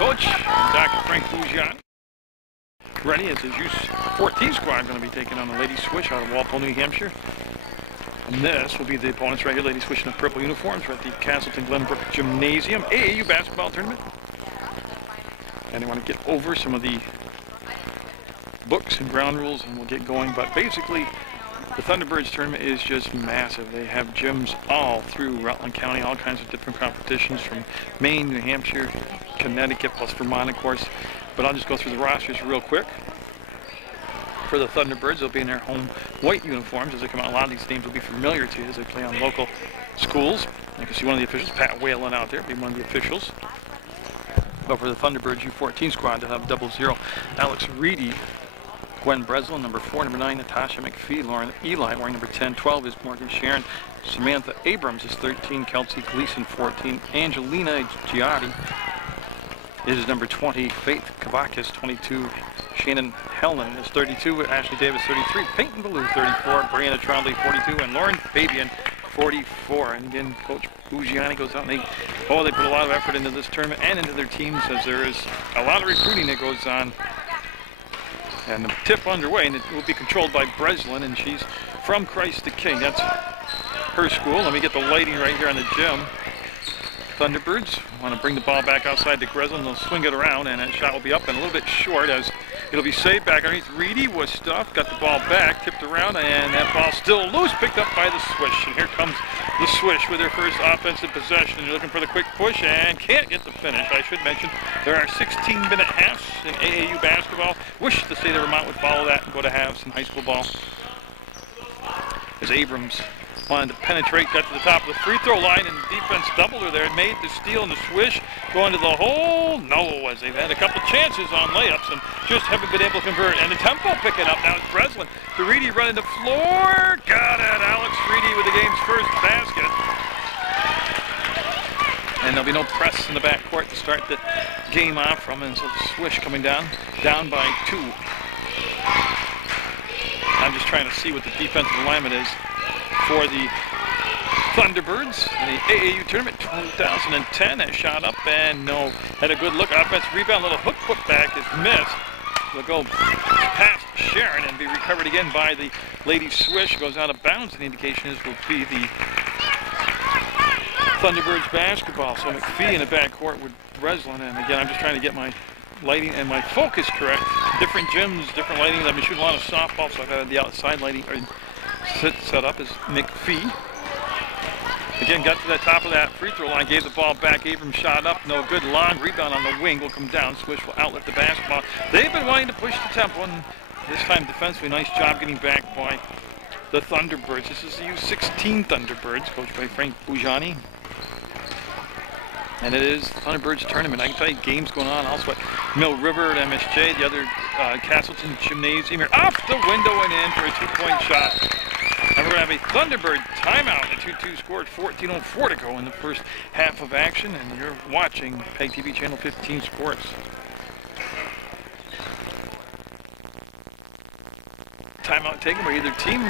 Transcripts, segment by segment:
coach, Dr. Frank Bujan. Ready as his U14 squad going to be taking on the Lady Swish out of Walpole, New Hampshire. And this will be the opponents right here, Lady Swish in the purple uniforms. We're at the Castleton Glenbrook Gymnasium AAU basketball tournament. And they want to get over some of the books and ground rules and we'll get going. But basically, the Thunderbirds tournament is just massive. They have gyms all through Rutland County, all kinds of different competitions from Maine, New Hampshire, Connecticut, plus Vermont, of course. But I'll just go through the rosters real quick. For the Thunderbirds, they'll be in their home white uniforms as they come out. A lot of these names will be familiar to you as they play on local schools. You can see one of the officials, Pat Whalen, out there, being one of the officials. But for the Thunderbirds U14 squad, they'll have 00 Alex Reedy, Gwen Breslin, number 4, number 9, Natasha McPhee, Lauren Eli, wearing number 10, 12 is Morgan Sharon, Samantha Abrams is 13, Kelsey Gleason 14, Angelina Giotti is number 20, Faith Kavakis 22, Shannon Hellman is 32, Ashley Davis 33, Peyton Ballou 34, Brianna Trombley 42, and Lauren Fabian 44. And again, Coach Bugiani goes out and they put a lot of effort into this tournament and into their teams as there is a lot of recruiting that goes on. And the tip underway, and it will be controlled by Breslin, and she's from Christ the King. That's her school. Let me get the lighting right here on the gym. Thunderbirds want to bring the ball back outside to Breslin. They'll swing it around, and that shot will be up and a little bit short as it'll be saved back underneath. Reedy was stuffed, got the ball back, tipped around, and that ball still loose, picked up by the Swish. And here comes the Swish with their first offensive possession. You're looking for the quick push and can't get the finish. I should mention there are 16-minute halves in AAU basketball. Wish the state of Vermont would follow that and go to halves in high school ball. As Abrams wanted to penetrate, got to the top of the free throw line, and the defense doubled her there. Made the steal and the Swish going to the hole. No, as they've had a couple chances on layups and just haven't been able to convert. And the tempo picking up now. It's Breslin to Reedy running the floor. Got it. Alex Reedy with the game's first basket. And there'll be no press in the backcourt to start the game off from. And so the Swish coming down by 2. I'm just trying to see what the defensive alignment is for the Thunderbirds in the AAU tournament 2010. That shot up and no. Had a good look. Offensive rebound, little hook put back is missed. Will go past Sharon and be recovered again by the Lady Swish. Goes out of bounds, and the indication is will be the Thunderbirds basketball. So McPhee in the backcourt with Breslin. And again, I'm just trying to get my lighting and my focus correct. Different gyms, different lighting. I've been shooting a lot of softball, so I've had the outside lighting set up as McPhee. Again, got to the top of that free throw line, gave the ball back. Abrams shot up, no good. Long rebound on the wing will come down. Swish will outlet the basketball. They've been wanting to push the tempo, and this time defensively, nice job getting back by the Thunderbirds. This is the U16 Thunderbirds, coached by Frank Bugiani. And it is Thunderbirds tournament. I can tell you games going on also at Mill River at MSJ, the other Castleton Gymnasium here. Off the window and in for a 2-point shot. And we're going to have a Thunderbird timeout. The 2-2 scored 14:04 to go in the first half of action. And you're watching PEGTV Channel 15 Sports. Timeout taken by either team.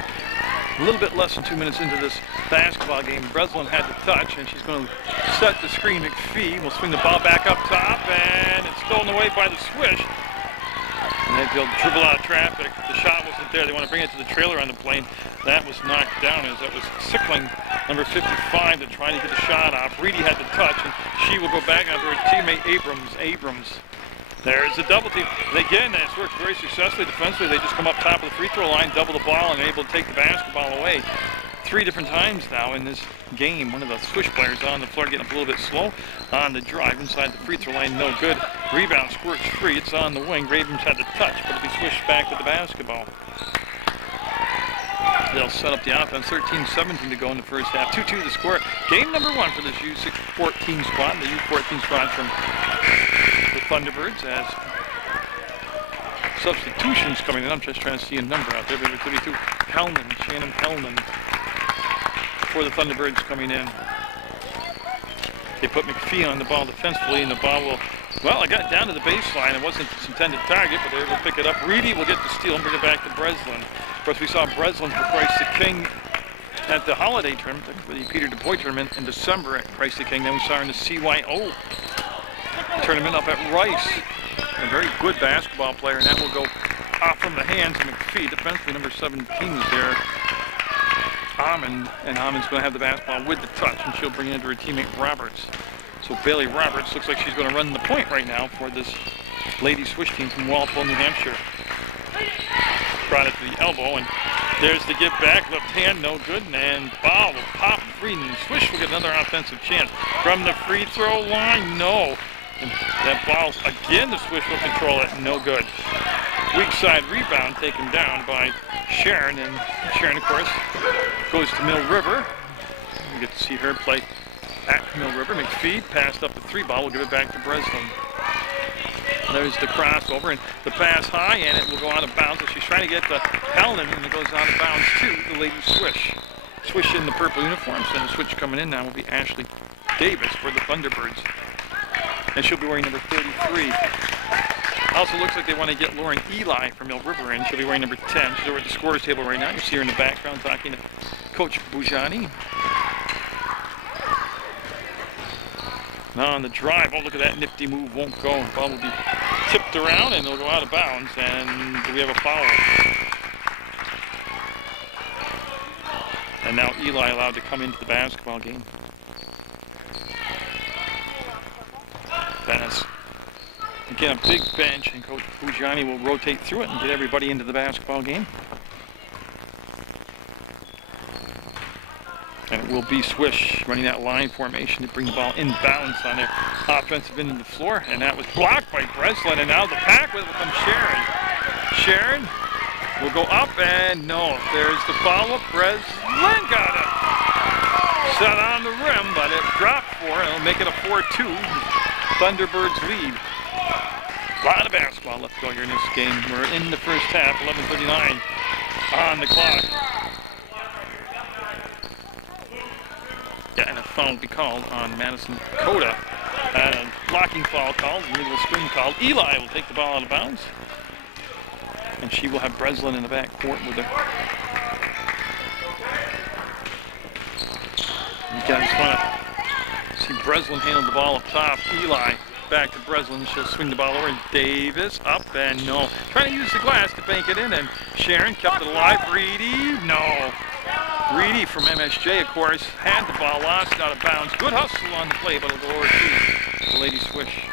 A little bit less than 2 minutes into this basketball game. Breslin had the touch, and she's going to set the screen. McPhee will swing the ball back up top, and it's stolen away by the Swish. And they'll dribble out of traffic. The shot wasn't there. They want to bring it to the trailer on the plane. That was knocked down as that was Sickling, number 55, to try to get the shot off. Reedy had the touch, and she will go back after her teammate Abrams. There's a double team. And again, it's worked very successfully defensively. They just come up top of the free throw line, double the ball, and are able to take the basketball away. 3 different times now in this game. One of the Swish players on the floor getting up a little bit slow on the drive inside the free throw line. No good. Rebound squirts free. It's on the wing. Ravens had the touch, but it'll be Swish back with the basketball. They'll set up the offense. 13-17 to go in the first half. 2-2 the score. Game number 1 for this U14 squad. The U14 squad from the Thunderbirds as substitutions coming in. I'm just trying to see a number out there. Number 32, Shannon Hellman for the Thunderbirds coming in. They put McPhee on the ball defensively, and the ball will, well, it got down to the baseline. It wasn't its intended target, but they were able to pick it up. Reedy will get the steal and bring it back to Breslin. Of course, we saw Breslin for Christ the King at the holiday tournament, the Peter Du Bois tournament in December at Christ the King. Then we saw her in the CYO tournament up at Rice. A very good basketball player, and that will go off from the hands of McPhee. Defensively, number 17 is there. Amon, and Amon's going to have the basketball with the touch, and she'll bring it into her teammate Roberts. So Bailey Roberts looks like she's going to run the point right now for this Lady Swish team from Walpole, New Hampshire. Brought it to the elbow, and there's the give back. Left hand, no good, and ball will pop free, and Swish will get another offensive chance. From the free throw line, no. And that ball, again, the Swish will control it, no good. Weak side rebound taken down by Sharon, and Sharon, of course, goes to Mill River. We get to see her play at Mill River. McPhee passed up the 3-ball. We'll give it back to Breslin. There's the crossover, and the pass high, and it will go out of bounds. So she's trying to get the Helen, and it goes out of bounds to the Lady Swish. Swish in the purple uniforms, and the Switch coming in now will be Ashley Davis for the Thunderbirds. And she'll be wearing number 33. Also looks like they want to get Lauren Eli from Mill River in. She'll be wearing number 10. She's over at the scorer's table right now. You see her in the background talking to Coach Bujani. Now on the drive, oh, look at that nifty move, won't go. The ball will be tipped around, and it'll go out of bounds, and we have a foul. And now Eli allowed to come into the basketball game. That's, again, a big bench, and Coach Bujani will rotate through it and get everybody into the basketball game. And it will be Swish running that line formation to bring the ball inbounds on their offensive end of the floor. And that was blocked by Breslin. And now the pack will come Sharon. Sharon will go up, and no. There's the follow-up. Breslin got it. Set on the rim, but it dropped for it. It'll make it a 4-2. Thunderbirds lead. A lot of basketball left to go here in this game. We're in the first half, 11:39 on the clock. Yeah, and a foul will be called on Madison Coda. And a blocking foul called, a legal screen called. Eli will take the ball out of bounds. And she will have Breslin in the back court with her. You guys want to see Breslin handle the ball up top. Eli back to Breslin. She'll swing the ball over. Davis up, and no. Trying to use the glass to bank it in, and Sharon kept it alive. Reedy, no. Reedy from MSJ, of course, had the ball lost out of bounds. Good hustle on the play, but it'll go over to the Lady Swish.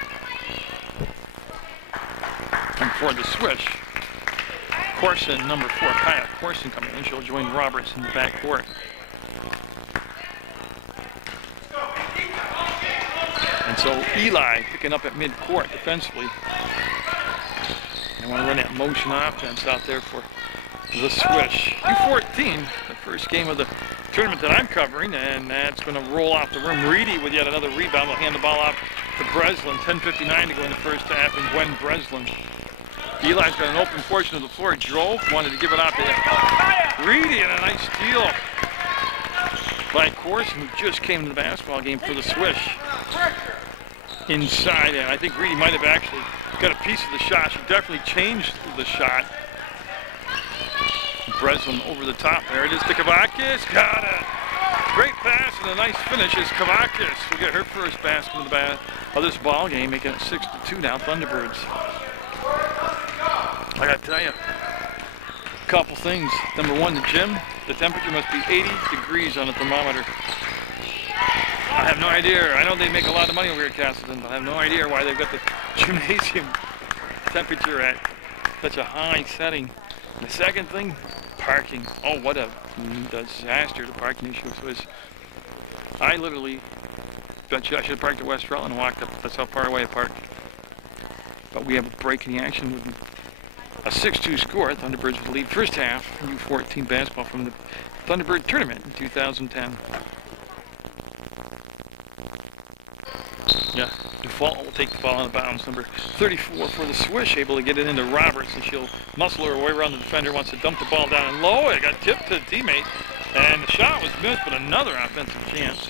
And for the Swish, Corson, number 4, Kaya Corson coming in. She'll join Roberts in the back court. And so Eli picking up at midcourt defensively. They want to run that motion offense out there for the Swish. U14, the first game of the tournament that I'm covering, and that's going to roll off the rim. Reedy with yet another rebound. Will hand the ball off to Breslin. 10:59 to go in the first half, and Gwen Breslin. Eli's got an open portion of the floor. Drove, wanted to give it out to Reedy, and a nice steal by Corson, who just came to the basketball game for the Swish. Inside, and I think Reedy might have actually got a piece of the shot. She definitely changed the shot. Breslin over the top. There it is to Kavakis. Got it. Great pass and a nice finish as Kavakis will get her first basket of this ball game, making it 6-2 now. Thunderbirds. I gotta tell you, a couple things. Number one, the gym. The temperature must be 80 degrees on the thermometer. I have no idea. I know they make a lot of money over here at Castleton, but I have no idea why they've got the gymnasium temperature at such a high setting. And the second thing, parking. Oh, what a disaster the parking issue was. I literally bet you I should have parked at West Rutland and walked up. That's how far away I parked. But we have a break in the action with a 6-2 score. Thunderbirds will lead first half. U14 basketball from the Thunderbird tournament in 2010. Yeah, Default will take the ball out of bounds. Number 34 for the Swish, able to get it into Roberts, and she'll muscle her way around the defender. Wants to dump the ball down and low. It got tipped to the teammate, and the shot was missed, but another offensive chance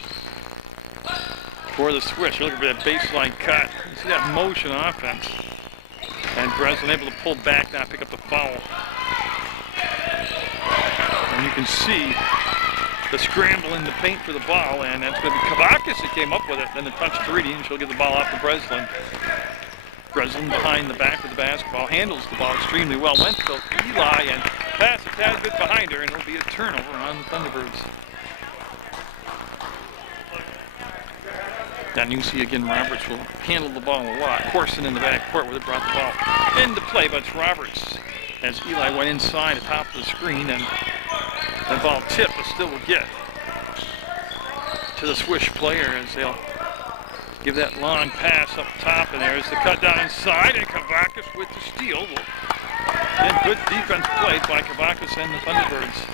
for the Swish. You're looking for that baseline cut. You see that motion offense. And Breslin able to pull back now, pick up the foul. And you can see the scramble in the paint for the ball, and that's going to be Kavakis that came up with it. Then the touch to Reedy, and she'll give the ball off to Breslin. Breslin behind the back of the basketball, handles the ball extremely well. Went to Eli and pass a tad bit behind her, and it'll be a turnover on the Thunderbirds. Now you see again, Roberts will handle the ball a lot. Corson in the back court where they brought the ball into play, but it's Roberts as Eli went inside the top of the screen, and the ball tipped, but still will get to the Swish player as they'll give that long pass up top, and there's the cut down inside, and Kavakis with the steal. Again, good defense played by Kavakis and the Thunderbirds.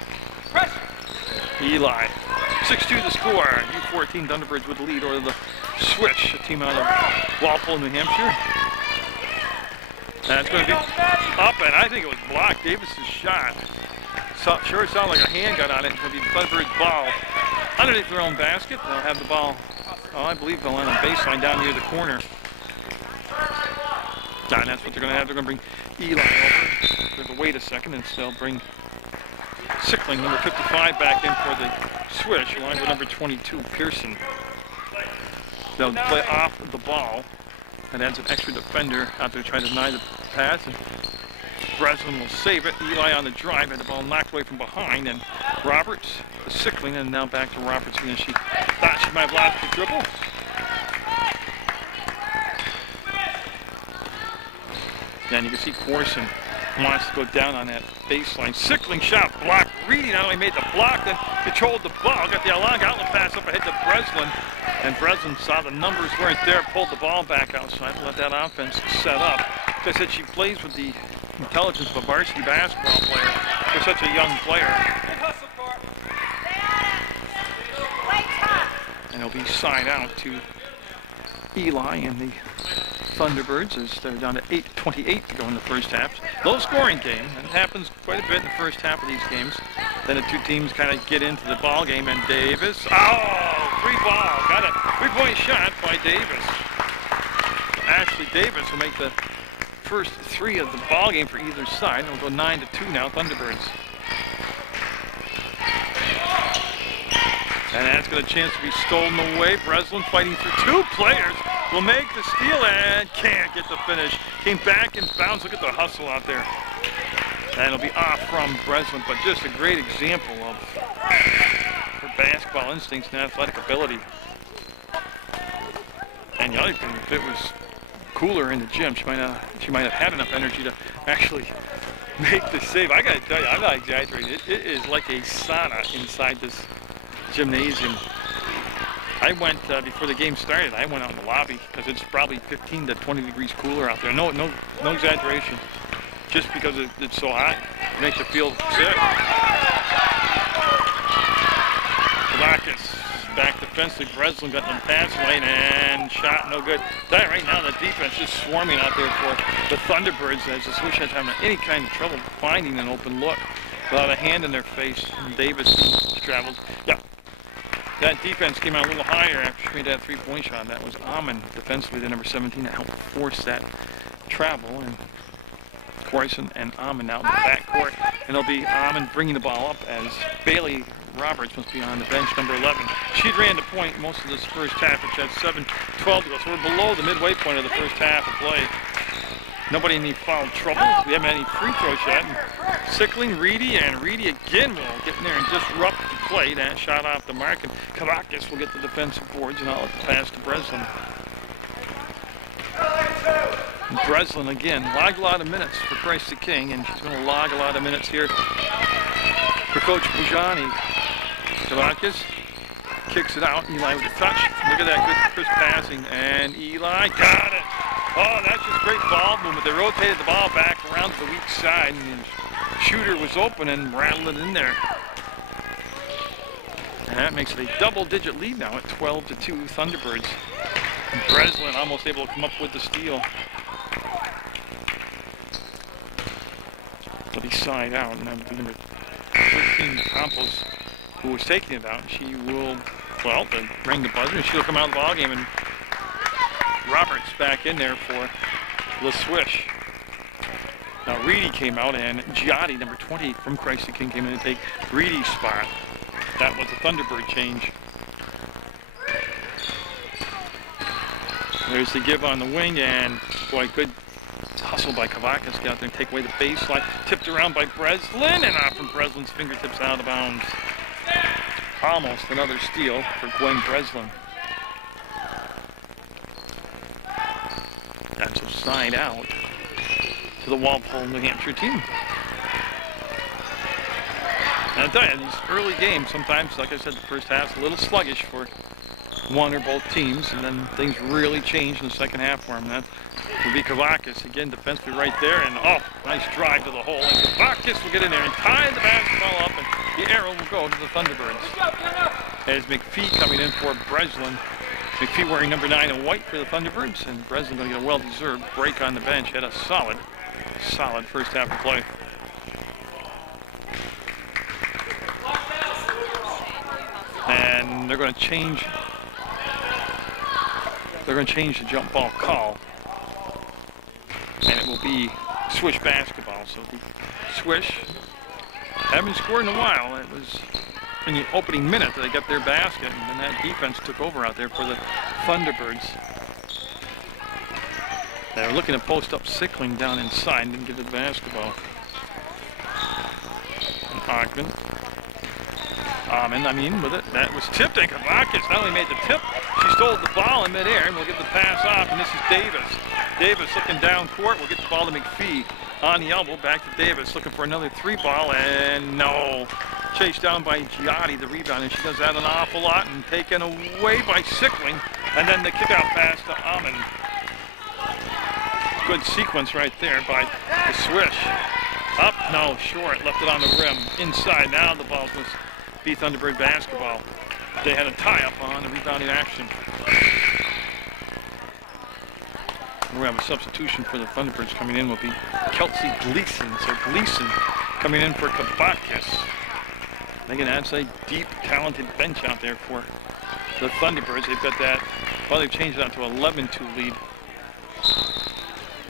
Eli, 6-2 the score. U14 Thunderbirds with the lead over the Swish, a team out of Walpole, New Hampshire. And it's going to be up, and I think it was blocked. Davis's shot. Sure sounded like a hand got on it. It's going to be the Thunderbirds' ball underneath their own basket. They'll have the ball, I believe they'll land on baseline down near the corner. And that's what they're going to have. They're going to bring Eli over. They'll wait a second, and they'll bring Sickling, number 55, back in for the Swish, along with number 22, Pearson. They'll play off the ball, and adds an extra defender out there trying to deny the pass. And Breslin will save it. Eli on the drive, had the ball knocked away from behind, and Roberts, the Sickling, and now back to Roberts again. She thought she might have lost the dribble. And you can see Corson wants to go down on that baseline. Sickling shot blocked. Reedy not only made the block, then controlled the ball. Got the long outlet pass up ahead to Breslin. And Breslin saw the numbers weren't there, pulled the ball back outside, let that offense set up. Like I said, she plays with the intelligence of a varsity basketball player for such a young player. And it'll be side out to Eli and the Thunderbirds as they're down to 8:28 to go in the first half. Low scoring game, and it happens quite a bit in the first half of these games. Then the two teams kind of get into the ball game, and Davis, free ball, got a 3-point shot by Davis. Ashley Davis will make the first three of the ball game for either side. It'll go 9-2 now, Thunderbirds. And that's got a chance to be stolen away. Breslin fighting for two players. Will make the steal and can't get the finish. Came back and bounced. Look at the hustle out there. And it'll be off from Breslin, but just a great example of her basketball instincts and athletic ability. And the other thing, if it was cooler in the gym, she might have had enough energy to actually make the save. I gotta tell you, I'm not exaggerating. It is like a sauna inside this gymnasium. I went before the game started. I went out in the lobby because it's probably 15 to 20 degrees cooler out there. No exaggeration. Just because it's so hot, it makes you feel sick. Kavakis back defensively. Breslin got in the pass lane and shot no good. That right now, the defense is swarming out there for the Thunderbirds as the Swish has having any kind of trouble finding an open look without a hand in their face. And Davis travels. Yeah. That defense came out a little higher after she made that 3-point shot. That was Amon defensively, the number 17, that helped force that travel. And Corson and Amon out in the backcourt. And it'll be Amon bringing the ball up as Bailey Roberts must be on the bench, number 11. She ran the point most of this first half, which had 7:12 to go. So we're below the midway point of the first half of play. Nobody in any foul trouble. We haven't had any free throws yet. Sickling, Reedy, and Reedy again will get in there and disrupt the play. That shot off the mark, and Kavakis will get the defensive boards, and I'll let the pass to Breslin. Breslin again logged a lot of minutes for Christ the King, and she's going to log a lot of minutes here for Coach Bujani. Kavakis kicks it out. Eli with a touch. Look at that good crisp passing, and Eli got it. Oh, that's just great ball movement. They rotated the ball back around to the weak side, and the shooter was open and rattled it in there. And that makes it a double-digit lead now at 12-2 Thunderbirds. And Breslin almost able to come up with the steal. But he side out, and that number 13, Campos, who was taking it out. She will, well, they ring the buzzer, and she'll come out of the ballgame, and Roberts back in there for the Swish. Now Reedy came out, and Giotti, number 20 from Christ the King, came in to take Reedy's spot. That was a Thunderbird change. There's the give on the wing, and boy, good hustle by Kavakis. Get out there and take away the baseline. Tipped around by Breslin, and off from Breslin's fingertips out of bounds. Almost another steal for Gwen Breslin. That's a side out to the Walpole, New Hampshire team. And I tell you, these early games, sometimes, like I said, the first half's a little sluggish for one or both teams, and then things really change in the second half for them. That would be Kavakis, again, defensively right there, and oh, nice drive to the hole, and Kavakis will get in there and tie the basketball up, and the arrow will go to the Thunderbirds. As McPhee coming in for Breslin. McPhee wearing number 9 in white for the Thunderbirds, and Breslin going to get a well-deserved break on the bench. Had a solid first half of play. And they're going to change the jump ball call, and it will be Swish basketball. So the Swish haven't scored in a while. It was in the opening minute that they got their basket, and then that defense took over out there for the Thunderbirds. They were looking to post up Sickling down inside, didn't get the basketball. And Ogden. With it. That was tipped, and Kavakis not only made the tip, she stole the ball in midair, and we'll get the pass off, and this is Davis. Davis looking down court, we'll get the ball to McPhee. On the elbow, back to Davis, looking for another 3-ball, and no. Chased down by Giotti, the rebound, and she does that an awful lot, and taken away by Sickling, and then the kickout pass to Amon. Good sequence right there by the Swish. Up, no, short, left it on the rim. Inside, now the ball was be Thunderbird basketball. They had a tie-up on the rebounding action. We have a substitution for the Thunderbirds. Coming in will be Kelsey Gleason. So Gleason coming in for Kavakis. Again, that's a deep, talented bench out there for the Thunderbirds. They've got that, well, they've changed it out to an 11-2 lead.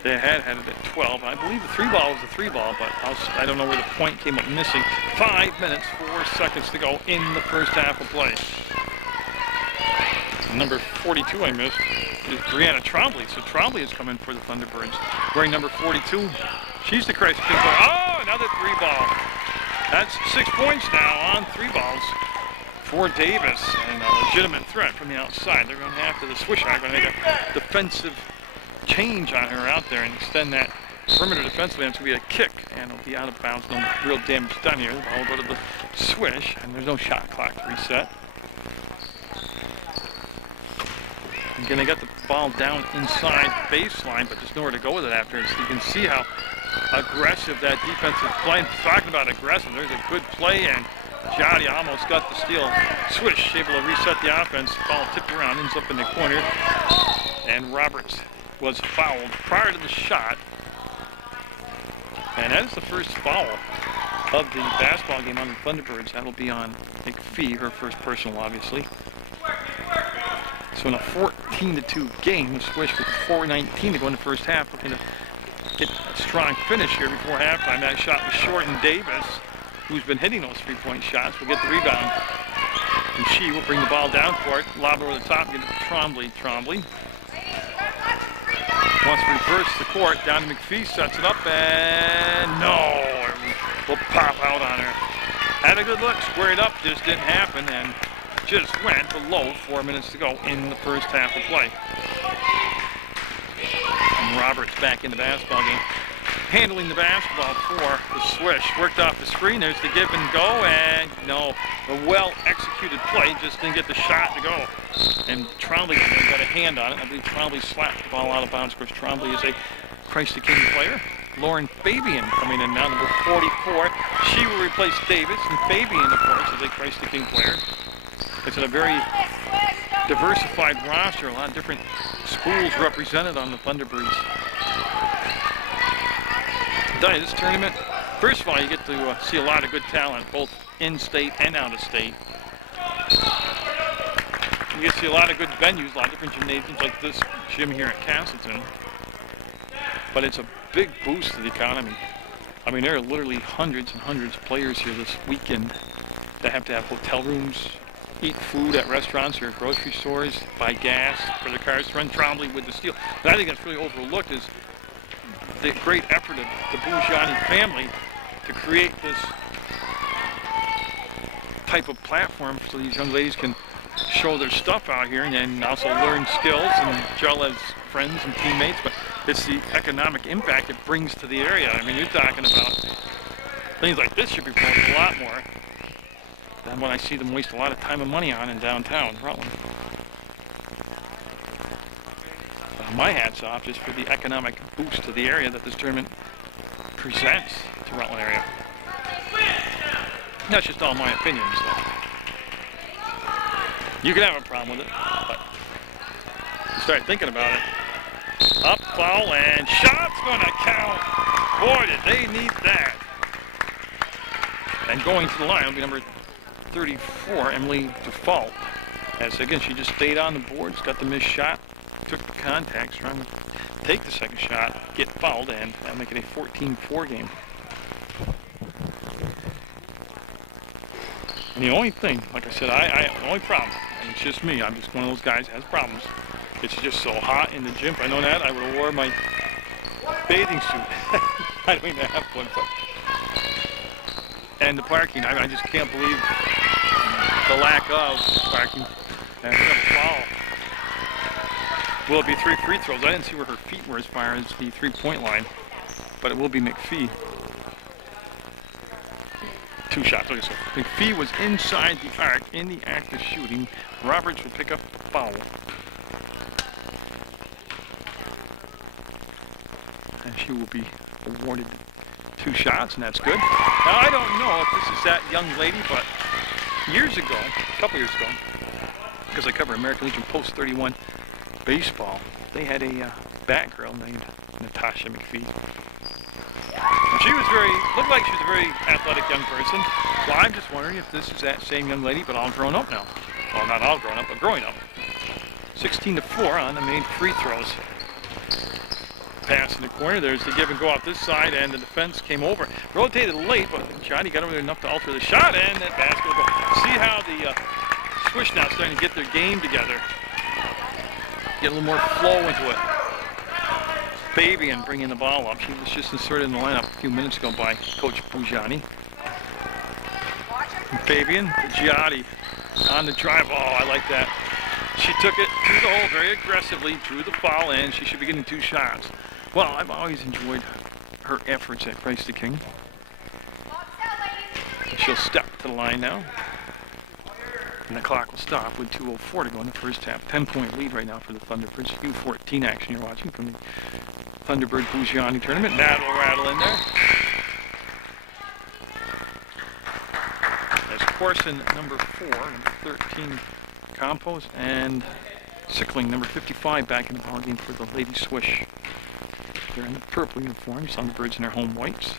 They had it at 12. I believe the 3-ball was the 3-ball, but I don't know where the point came up missing. 5 minutes, 4 seconds to go in the first half of play. Number 42 I missed is Brianna Trombley. So Trombley is coming for the Thunderbirds. Wearing number 42. She's the Christ King player. Oh, another 3-ball. That's 6 points now on 3 balls for Davis. And a legitimate threat from the outside. They're going to have to, the Swish are going to make a defensive change on her out there and extend that perimeter defensively. It's going to be a kick, and it'll be out of bounds. No real damage done here. The ball will go to the Swish, and there's no shot clock reset. Again, they got the ball down inside baseline, but there's nowhere to go with it after. So you can see how aggressive that defensive play. Talking about aggressive, there's a good play, and Giotti almost got the steal. Swish able to reset the offense. Ball tipped around, ends up in the corner, and Roberts was fouled prior to the shot. And that is the first foul of the basketball game on the Thunderbirds. That'll be on McPhee, her first personal, obviously. So in a 14-2 game, the Swish with 4:19 to go in the first half, looking to get a strong finish here before halftime. That shot was short, and Davis, who's been hitting those 3-point shots, will get the rebound. And she will bring the ball down court, lob over the top, get it to Trombley. Trombley wants to reverse the court, down to McPhee, sets it up, and no, will pop out on her. Had a good look, squared up, just didn't happen, and just went below 4 minutes to go in the first half of play. And Roberts back in the basketball game. Handling the basketball for the Swish. Worked off the screen, there's the give and go, and no, a well-executed play, just didn't get the shot to go. And Trombley got a hand on it. I believe Trombley slapped the ball out of bounds. Of course, Trombley is a Christ the King player. Lauren Fabian coming in now, number 44. She will replace Davis, and Fabian, of course, is a Christ the King player. It's a very diversified roster, a lot of different schools represented on the Thunderbirds. This tournament, first of all, you get to see a lot of good talent, both in-state and out-of-state. You get to see a lot of good venues, a lot of different gymnasiums like this gym here at Castleton. But it's a big boost to the economy. I mean, there are literally hundreds and hundreds of players here this weekend. They have to have hotel rooms, eat food at restaurants or grocery stores, buy gas for their cars to run, probably with the steel. But I think that's really overlooked is the great effort of the Bujani family to create this type of platform so these young ladies can show their stuff out here and also learn skills and gel as friends and teammates. But it's the economic impact it brings to the area. I mean, you're talking about things like this should be promoted a lot more than what I see them waste a lot of time and money on in downtown Rutland. My hat's off just for the economic boost to the area that this tournament presents to Rutland area. That's just all my opinions, though. You can have a problem with it, but you start thinking about it. Up, foul, and shot's gonna count. Boy, did they need that. And going to the line will be number 34, Emily Default. As again, she just stayed on the boards, got the missed shot, took the contacts, trying to take the second shot, get fouled, and that'll make it a 14-4 game. And the only thing, like I said, the only problem, and it's just me, I'm just one of those guys that has problems. It's just so hot in the gym. If I know that, I would have wore my bathing suit. I don't even have one, but. And the parking, I just can't believe the lack of parking. And we're going to foul. Will it be 3 free throws? I didn't see where her feet were as far as the three-point line, but it will be McPhee. 2 shots. Okay, so McPhee was inside the arc in the act of shooting. Roberts will pick up the foul. And she will be awarded 2 shots, and that's good. Now, I don't know if this is that young lady, but years ago, a couple years ago, because I cover American Legion Post 31 baseball, they had a bat girl named Natasha McPhee. And she was looked like she was a very athletic young person. Well, I'm just wondering if this is that same young lady, but all grown up now. Well, not all grown up, but growing up. 16-4 on the made free throws. Pass in the corner. There's the give and go off this side, and the defense came over. Rotated late, but Johnny got over there enough to alter the shot, and that basket will go. See how the Swish now starting to get their game together. Get a little more flow into it. Fabian bringing the ball up. She was just inserted in the lineup a few minutes ago by Coach Bujani. And Fabian, Giotti on the drive. Oh, I like that. She took it through the hole very aggressively, drew the foul, and she should be getting 2 shots. Well, I've always enjoyed her efforts at Christ the King. And she'll step to the line now. And the clock will stop with 2:04 to go in the first half. 10-point lead right now for the Thunderbirds. U14 action you're watching from the Thunderbird Bujani tournament. That'll rattle in there. There's Corson, number 4, number 13, Compos, and Sickling, number 55, back in the ball game for the Lady Swish. They're in the purple uniforms, Thunderbirds in their home whites.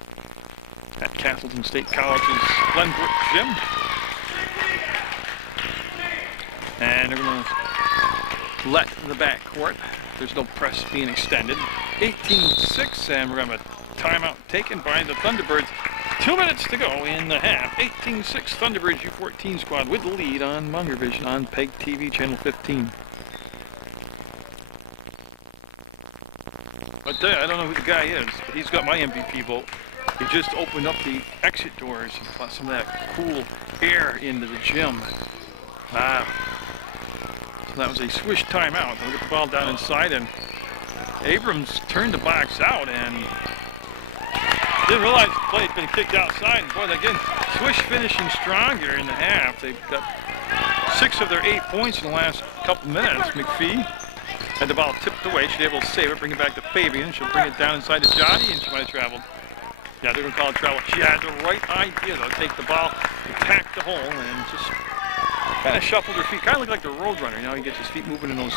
At Castleton State College's Glenbrook Gym. And they're going to let the backcourt. There's no press being extended. 18-6, and we're going to have a timeout taken by the Thunderbirds. 2 minutes to go in the half. 18-6 Thunderbirds U14 squad with the lead on Munger Vision on PEGTV channel 15. But I don't know who the guy is, but he's got my MVP vote. He just opened up the exit doors and let some of that cool air into the gym. Wow. So that was a Swish timeout. They'll get the ball down inside, and Abrams turned the box out and didn't realize the play had been kicked outside. And boy, again, Swish finishing strong here in the half. They've got 6 of their 8 points in the last couple minutes. McPhee had the ball tipped away. She's able to save it, bring it back to Fabian. She'll bring it down inside to Johnny, and she might have traveled. Yeah, they're going to call it travel. She had the right idea, though. Take the ball, attack the hole, and just kind of shuffled her feet. Kind of looked like the Roadrunner. You know, he gets his feet moving in those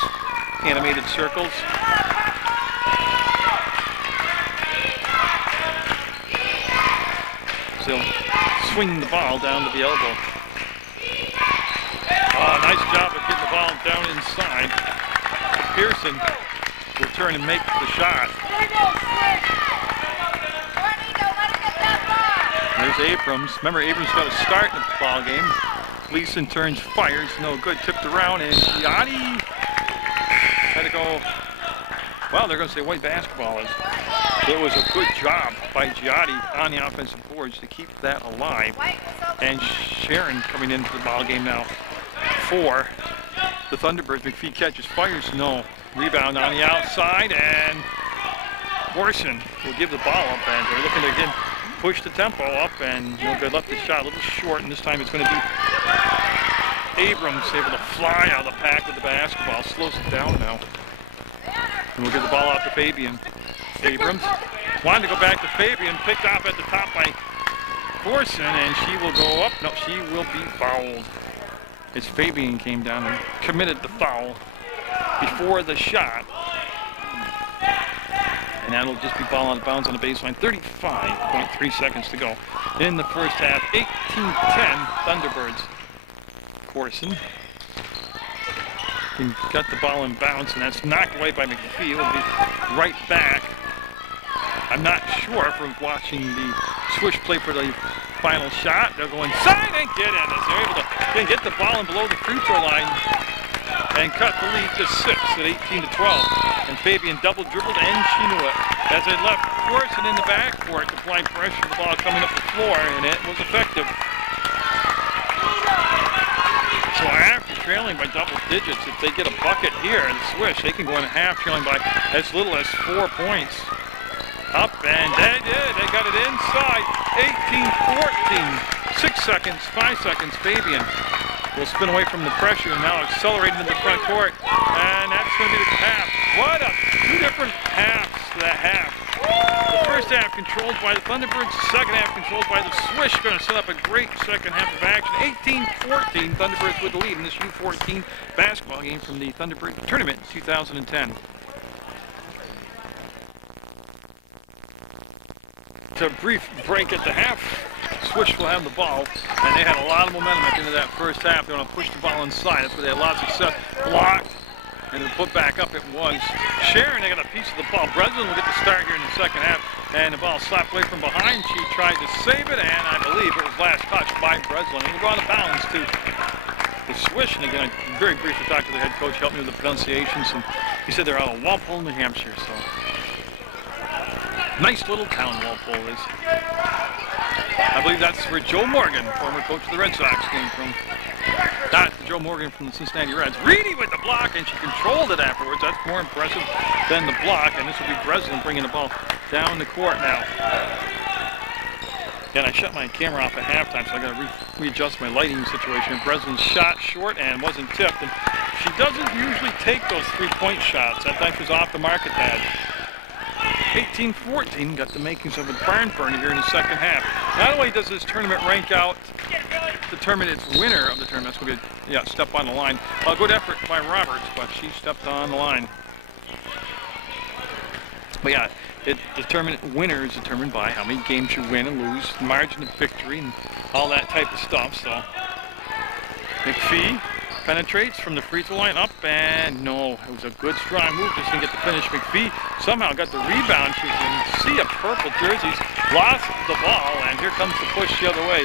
animated circles. So he'll swing the ball down to the elbow. Oh, nice job of getting the ball down inside. Pearson will turn and make the shot. There's There's Abrams. Remember, Abrams got a start in the ball game. Gleason turns, fires, no good. Tipped around, and Giotti had to go. Well, they're going to say white basketball is. It was a good job by Giotti on the offensive boards to keep that alive. And Sharon coming into the ball game now for the Thunderbirds. McPhee catches, fires, no. Rebound on the outside, and Gorson will give the ball up, and they're looking to again push the tempo up, and no good. Left the shot a little short, and this time it's going to be Abrams able to fly out of the pack with the basketball. Slows it down now. And we'll get the ball out to Fabian. Abrams wanted to go back to Fabian, picked off at the top by Gorson, and she will go up. No, she will be fouled. As Fabian came down and committed the foul before the shot. And that'll just be ball out of bounds on the baseline. 35.3 seconds to go in the first half. 18-10 Thunderbirds. Corson got the ball in bounds, and that's knocked away by McPhee. It'll be right back. I'm not sure from watching the Swish play for the final shot. They'll go inside and get in as they're able to get the ball in below the free throw line and cut the lead to 6 at 18-12. And Fabian double dribbled, and she knew it. As they left Corson in the backcourt to apply pressure, the ball coming up the floor, and it was effective. So after trailing by double digits, if they get a bucket here in the Swish, they can go in a half trailing by as little as 4 points. Up, and they did. They got it inside. 18-14. 6 seconds, 5 seconds. Fabian will spin away from the pressure and now accelerating into the front court. And that's going to be the half. What a 2 different halves to that half. The first half controlled by the Thunderbirds. The second half controlled by the Swish. Going to set up a great second half of action. 18-14. Thunderbirds with the lead in this U14 basketball game from the Thunderbird tournament in 2010. A brief break at the half. Swish will have the ball, and they had a lot of momentum at the end of that first half. They want to push the ball inside. That's where they had a lot of success. Blocked, and then put back up it was. Sharon, they got a piece of the ball. Breslin will get the start here in the second half, and the ball slapped away from behind. She tried to save it, and I believe it was last touch by Breslin. And we'll go out of bounds to the Swish. And again, I very briefly talked to the head coach, helped me with the pronunciations, and he said they're out of Walpole, New Hampshire. So nice little town, Walpole is. I believe that's where Joe Morgan, former coach of the Red Sox, came from. Not Joe Morgan from the Cincinnati Reds. Reedy with the block, and she controlled it afterwards. That's more impressive than the block, and this will be Breslin bringing the ball down the court now. Again, I shut my camera off at halftime, so I got to readjust my lighting situation. Breslin shot short and wasn't tipped, and she doesn't usually take those three-point shots. That time she was off the mark a tad. 18-14 got the makings of a barn burner here in the second half. Not only does this tournament rank out, determine its winner of the tournament. That's going to be, yeah, step on the line. A good effort by Roberts, but she stepped on the line. But yeah, winner is determined by how many games you win and lose, margin of victory, and all that type of stuff. So McPhee penetrates from the free throw line up, and no, it was a good strong move, just didn't get to finish. McPhee somehow got the rebound. She was in a sea of purple jerseys, lost the ball, and here comes the push the other way.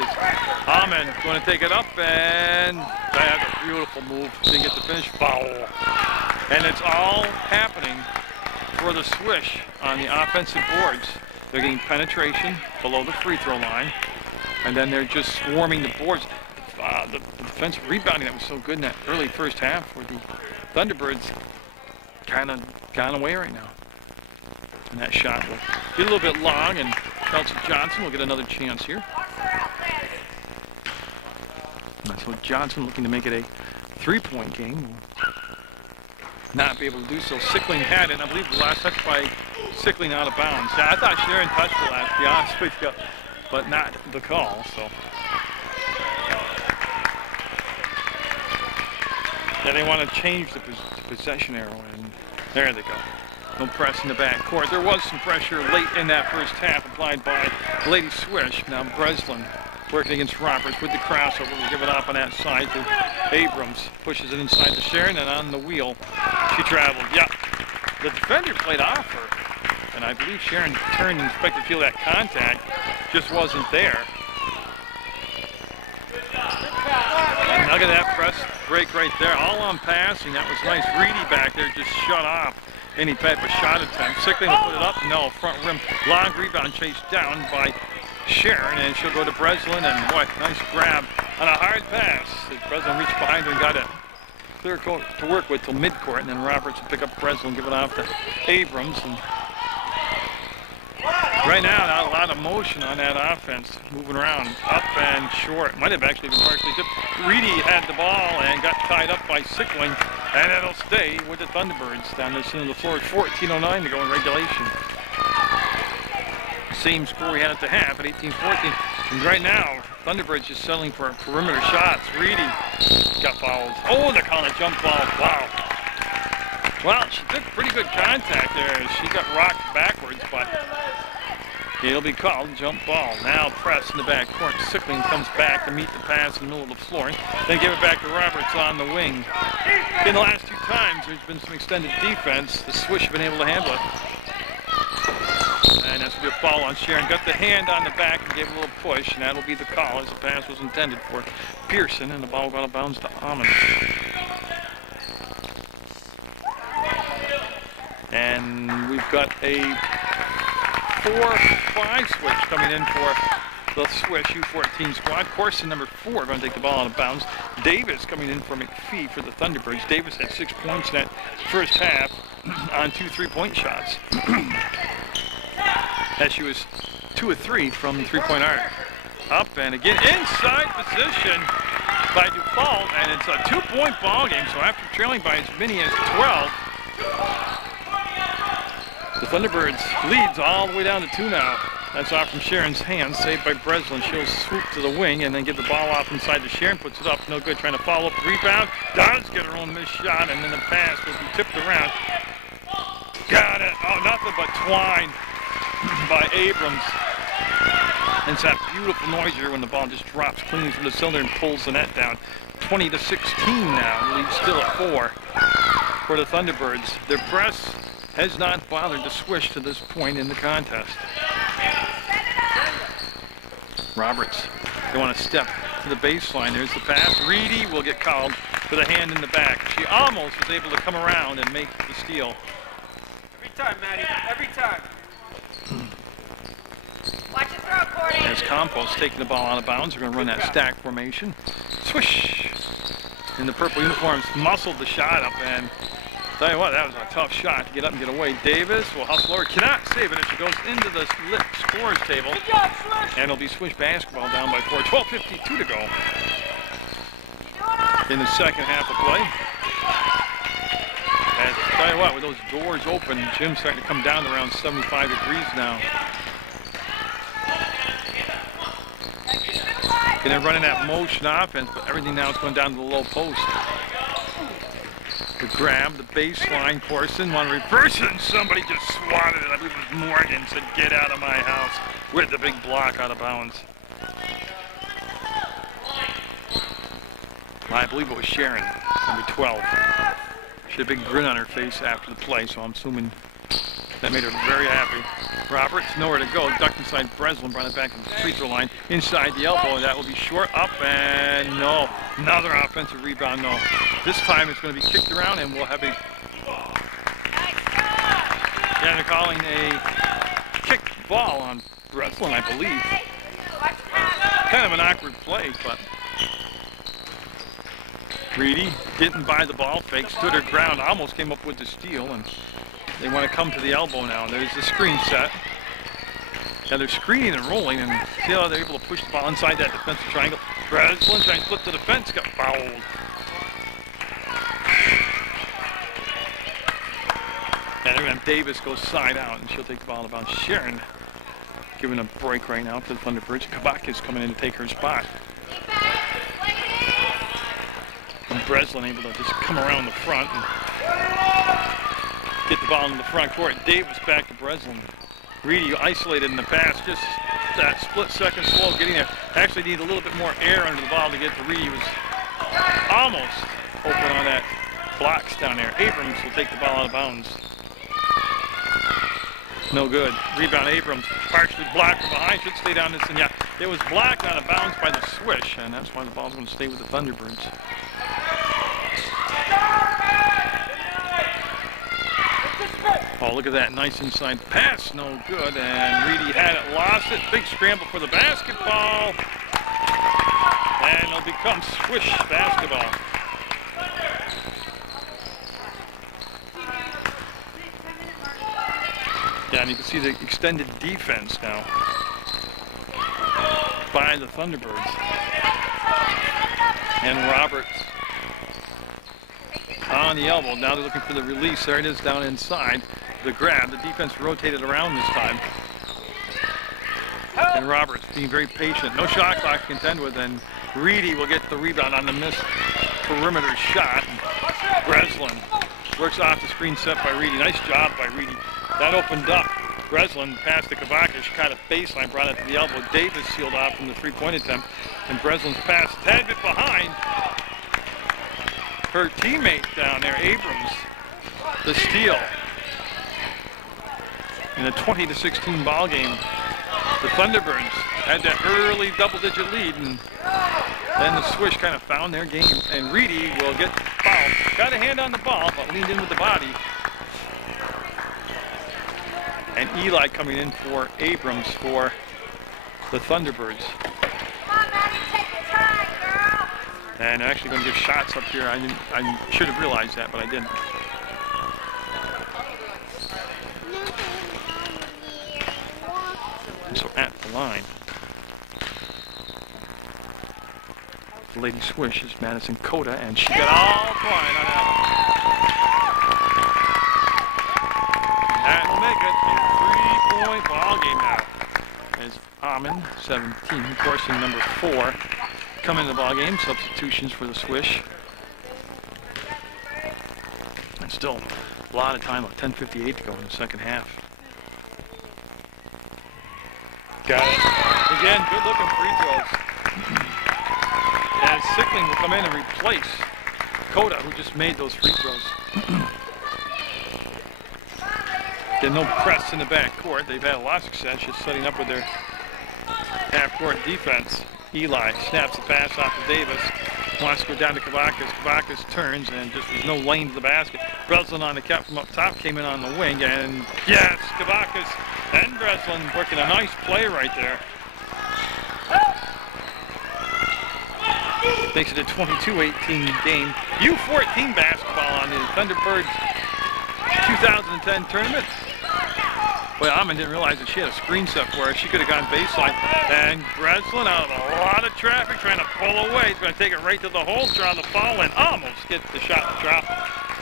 Ahmed going to take it up, and that's a beautiful move. Didn't get to finish. Foul. And it's all happening for the Swish on the offensive boards. They're getting penetration below the free throw line, and then they're just swarming the boards. The defensive rebounding that was so good in that early first half, where the Thunderbirds kind of gone away right now. And that shot will get a little bit long, and Chelsea Johnson will get another chance here. So Johnson looking to make it a three-point game. Will not be able to do so. Sickling had it, and I believe the last touch by Sickling out of bounds. Yeah, I thought Sharon touched the last, to be honest with you, but not the call. So. Yeah, they want to change the possession arrow, and there they go. No press in the back court. There was some pressure late in that first half applied by Lady Swish. Now Breslin working against Roberts with the crossover. We'll give it off on that side to Abrams. Pushes it inside to Sharon, and on the wheel, she traveled. Yeah, the defender played off her, and I believe Sharon turned and expected to feel that contact. Just wasn't there. Look at that press break right there. All on passing. That was nice. Reedy back there just shut off any type of shot attempt. Sickling will put it up. No. Front rim. Long rebound chased down by Sharon. And she'll go to Breslin. And boy, nice grab on a hard pass. Breslin reached behind her and got it clear court to work with till midcourt. And then Roberts will pick up Breslin, give it off to Abrams. And right now, not a lot of motion on that offense. Moving around, up and short. Might have actually been partially tipped. Reedy had the ball and got tied up by Sickling, and it'll stay with the Thunderbirds down this end of the floor. 14:09 to go in regulation. Same score we had at the half at 18-14. And right now, Thunderbirds just settling for perimeter shots. Reedy got fouled. Oh, they're calling a jump ball. Wow. Well, she took pretty good contact there. She got rocked backwards, but it'll be called jump ball. Now press in the back court. Sickling comes back to meet the pass in the middle of the floor. Then give it back to Roberts on the wing. In the last two times, there's been some extended defense. The Swish have been able to handle it. And that's going to be a foul on Sharon. Got the hand on the back and gave a little push, and that'll be the call as the pass was intended for Pearson, and the ball got out of bounds to Amon. And we've got a 4-5 switch coming in for the Swish U14 squad. Corson, number 4, going to take the ball out of bounds. Davis coming in for McPhee for the Thunderbirds. Davis had 6 points in that first half on 2 3-point shots. As she was 2 of 3 from the 3-point arc. Up and again inside position by Dufault, and it's a 2-point ball game. So after trailing by as many as 12, the Thunderbirds leads all the way down to 2 now. That's off from Sharon's hands, saved by Breslin. She'll swoop to the wing and then give the ball off inside to Sharon. Puts it up, no good. Trying to follow up the rebound. Does get her own missed shot, and then the pass will be tipped around. Got it. Oh, nothing but twine by Abrams. And it's that beautiful noise here when the ball just drops clean from the cylinder and pulls the net down. 20-16 now. Lead still at 4 for the Thunderbirds. Their press has not bothered to Swish to this point in the contest. Roberts, they want to step to the baseline. There's the pass. Reedy will get called for the hand in the back. She almost was able to come around and make the steal. Every time, Maddie. Every time. Watch it throw, Courtney. As Compost taking the ball out of bounds, they're going to run that stack formation. Swish! In the purple uniforms, muscled the shot up, and tell you what, that was a tough shot to get up and get away. Davis will hustle over, cannot save it as she goes into the lit scores table. Good job, Swish. And it'll be Swish basketball down by 4. 12:52 to go in the second half of play. And tell you what, with those doors open, Jim's starting to come down to around 75 degrees now. And they're running that motion offense, but everything now is going down to the low post. The grab, the baseline, Corson, one reverse, and somebody just swatted it. I believe it was Morgan, said, "Get out of my house," with the big block out of bounds. I believe it was Sharon, number 12. She had a big grin on her face after the play, so I'm assuming that made her very happy. Roberts, nowhere to go. Ducked inside Breslin, brought it back to the free throw line. Inside the elbow, and that will be short. Up and no. Another offensive rebound, no. This time it's going to be kicked around, and we'll have a... Yeah, they're calling a kick ball on Breslin, I believe. Kind of an awkward play, but... Reedy didn't buy the ball fake, stood her ground, almost came up with the steal, and they want to come to the elbow now. There's the screen set. Now they're screening and rolling, and see how they're able to push the ball inside that defensive triangle. Breslin trying to flip to the fence, got fouled. And they're going to Davis goes side out, and she'll take the ball about Sharon. Giving a break right now to the Thunderbirds. Kabaka's coming in to take her spot. And Breslin able to just come around the front and get the ball in the front court. Davis back to Breslin. Reedy isolated in the pass, just that split second slow getting there. Actually need a little bit more air under the ball to get to Reedy. Was almost open on that blocks down there. Abrams will take the ball out of bounds. No good. Rebound Abrams, partially blocked from behind, should stay down this, and yeah, it was blocked out of bounds by the Swish, and that's why the ball's going to stay with the Thunderbirds. Oh, look at that, nice inside pass, no good, and Reedy had it, lost it, big scramble for the basketball, and it'll become Swish basketball. Yeah, and you can see the extended defense now by the Thunderbirds. And Roberts on the elbow. Now they're looking for the release. There it is down inside. The grab. The defense rotated around this time. And Roberts being very patient. No shot clock to contend with. And Reedy will get the rebound on the missed perimeter shot. Breslin works off the screen set by Reedy. Nice job by Reedy. That opened up. Breslin passed to Kavaka. She caught a baseline, brought it to the elbow. Davis sealed off from the three-point attempt. And Breslin's pass, a tad bit behind her teammate down there, Abrams. The steal. In a 20-16 ball game. The Thunderbirds had that early double-digit lead, and then the Swish kind of found their game. And Reedy will get fouled. Got a hand on the ball, but leaned in with the body. And Eli coming in for Abrams for the Thunderbirds. Come on, Maddie, take your time, girl. And they're actually going to give shots up here. I should have realized that, but I didn't. And so at the line, the Lady Swish is Madison Cota, and she got all fine on that one. That will make it a 3-point ball game now. As Amon, 17, forcing number 4, come into the ball game. Substitutions for the Swish. And still a lot of time, 10:58 to go in the second half. Got it. Again, good looking free throws. And Sickling will come in and replace Cota, who just made those free throws. Get no press in the back court. They've had a lot of success just setting up with their half-court defense. Eli snaps the pass off to Davis. Wants to go down to Kavakis. Kavakis turns and just there's no lane to the basket. Breslin on the cap from up top came in on the wing, and yes, Kavakis and Breslin working a nice play right there. Makes it a 22-18 game. U14 basketball on the Thunderbirds 2010 tournament. Boy, Amon didn't realize that she had a screen set for her. She could have gone baseline. And Breslin out of a lot of traffic trying to pull away. He's going to take it right to the hole, draw the foul, and almost get the shot to drop.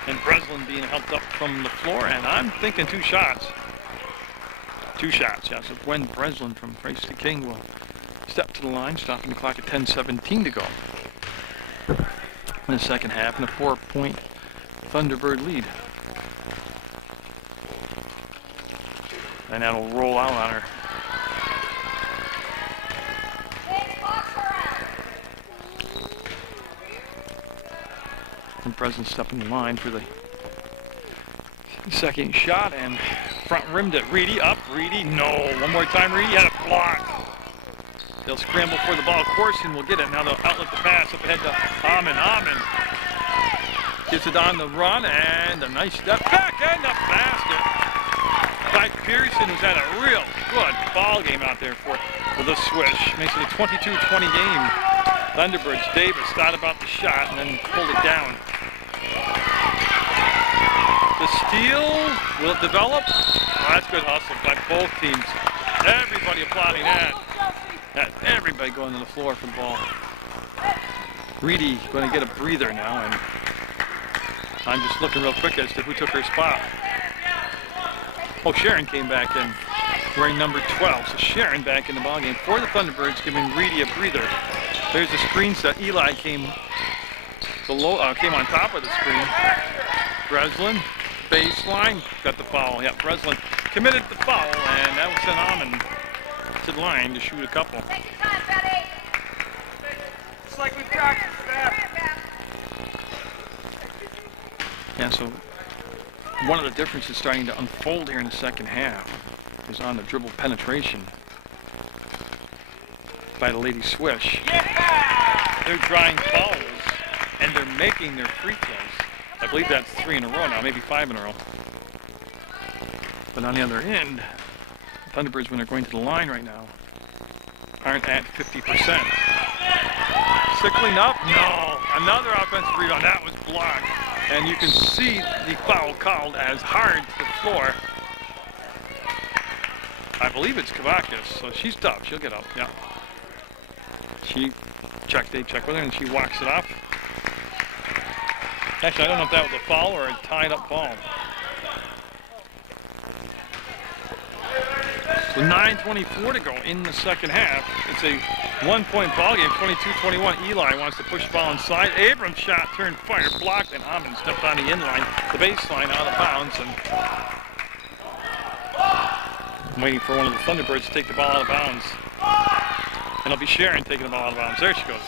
And Breslin being helped up from the floor. And I'm thinking 2 shots. 2 shots, yeah. So Gwen Breslin from Tracy King will step to the line, stopping the clock at 10:17 to go in the second half, and a 4-point Thunderbird lead. And that'll roll out on her. And Breslin stepping in line for the second shot, and front rimmed it. Reedy up, Reedy, no. One more time, Reedy had a block. They'll scramble for the ball. Corson will get it. Now they'll outlet the pass up ahead to Amon. Amon gets it on the run, and a nice step back and the basket by Pearson, who's had a real good ball game out there for the Swish. Makes it a 22-20 game. Thunderbirds. Davis thought about the shot and then pulled it down. The steal, will it develop? Oh, that's good hustle by both teams. Everybody applauding that. Everybody going to the floor for the ball. Reedy going to get a breather now, and I'm just looking real quick as to who took her spot. Oh, Sharon came back in wearing number 12. So Sharon back in the ballgame for the Thunderbirds, giving Reedy a breather. There's the screen set. Eli came below, came on top of the screen. Breslin, baseline, got the foul. Yeah, Breslin committed the foul, and that was sent Amon to the line to shoot a couple. Take your time, Betty. It's like we practiced that. Yeah, so one of the differences starting to unfold here in the second half. was on the dribble penetration by the Lady Swish. They're drawing fouls, and they're making their free throws. I believe that's 3 in a row now, maybe 5 in a row. But on the other end, Thunderbirds, when they're going to the line right now, aren't at 50%. Sickling up? No. Another offensive rebound. That was blocked. And you can see the foul called as hard to the floor. I believe it's Kavakis, so she's tough. She'll get up, yeah. They check with her, and she walks it off. Actually, I don't know if that was a foul or a tied-up ball. So 9:24 to go in the second half. It's a one-point ball game, 22-21. Eli wants to push the ball inside. Abrams' shot turned fire, blocked, and Amon stepped on the inline, the baseline, out of bounds. And I'm waiting for one of the Thunderbirds to take the ball out of bounds. And it'll be Sharon taking the ball out of bounds. There she goes.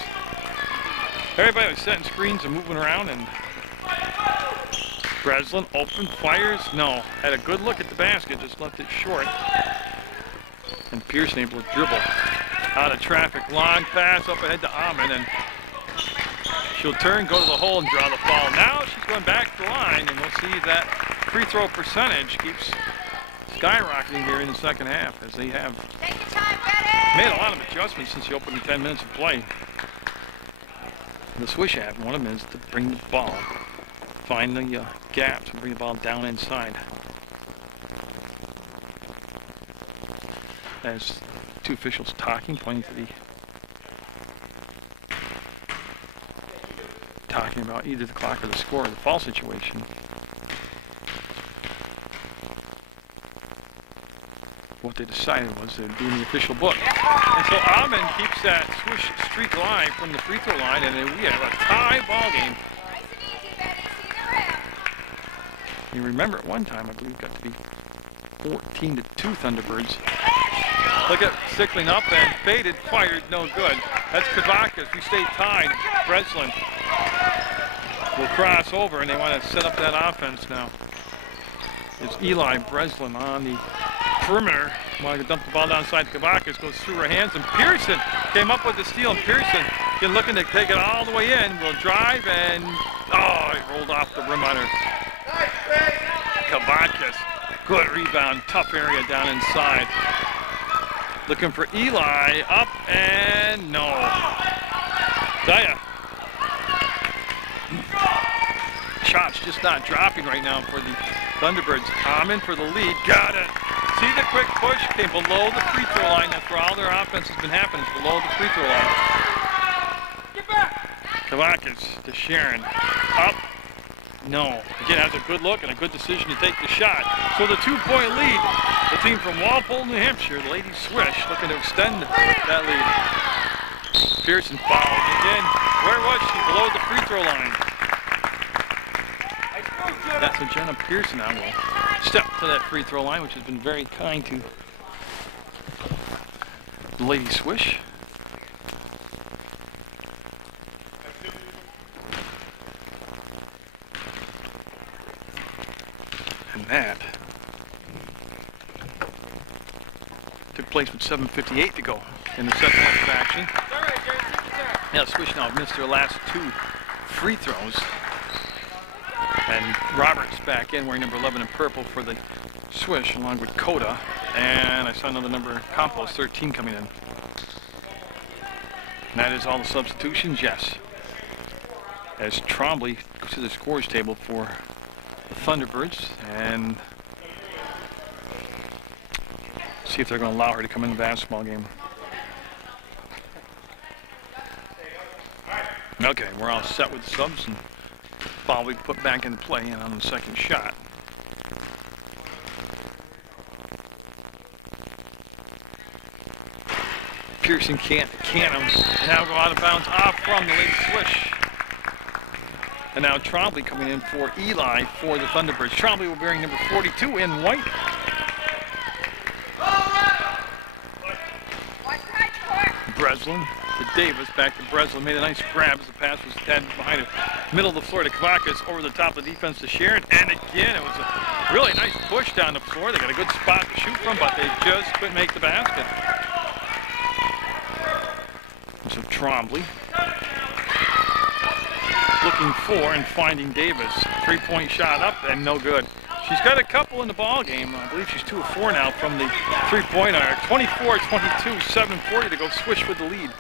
Everybody was setting screens and moving around, and Breslin open, fires, no. Had a good look at the basket, just left it short. And Pearson able to dribble out of traffic. Long pass up ahead to Amon, and she'll turn, go to the hole, and draw the foul. Now she's going back to the line, and we'll see that free throw percentage keeps skyrocketing here in the second half, as they have made a lot of adjustments since the opening 10 minutes of play. The Swish app, one of them is to bring the ball, find the gaps, and bring the ball down inside. As two officials talking about either the clock or the score or the foul situation. What they decided was they'd do in the official book. And so Amon keeps that Swish streak alive from the free throw line, and then we have a tie ball game. You remember at one time, I believe, it got to be 14-2 Thunderbirds. Look at Sickling up and faded, fired, no good. That's Kavakis. We stay tied. Breslin will cross over, and they want to set up that offense now. It's Eli Breslin on the perimeter. Want to dump the ball downside to Kavakis, goes through her hands, and Pearson came up with the steal, and Pearson looking to take it all the way in. Will drive, and it rolled off the rim on her. Kavakis, good rebound, tough area down inside. Looking for Eli, up and no. Tell ya, shots just not dropping right now for the Thunderbirds. Amon for the lead, got it. See the quick push, came below the free throw line. That's where all their offense has been happening, below the free throw line. Kavakis to Sharon, up, no. Again, has a good look and a good decision to take the shot. So the 2-point lead, the team from Walpole, New Hampshire, the Lady Swish, looking to extend that lead. Pearson fouled again. Where was she? Below the free throw line. That's when Jenna Pearson now will step to that free throw line, which has been very kind to the Lady Swish. And that took place with 7:58 to go in the second half of action. Now Swish now have missed their last 2 free throws. And Roberts back in wearing number 11 in purple for the Swish, along with Coda. And I saw another number, Campos, 13 coming in. And that is all the substitutions, yes. As Trombley goes to the scores table for the Thunderbirds and see if they're going to allow her to come in the basketball game. Okay, we're all set with the subs, and ball we put back into play and on the second shot. Pearson can't now go out of bounds off from the Lady Swish. And now Trombley coming in for Eli for the Thunderbirds. Trombley will be wearing number 42 in white. Breslin to Davis, back to Breslin. Made a nice grab as the pass was 10 behind her. middle of the floor to Kavakas, over the top of the defense to Sharon, and again it was a really nice push down the floor. They got a good spot to shoot from, but they just couldn't make the basket. So Trombley looking for and finding Davis. 3-point shot up and no good. She's got a couple in the ball game. I believe she's 2 of 4 now from the 3-point arc. 24-22, 7:40 to go. Swish with the lead.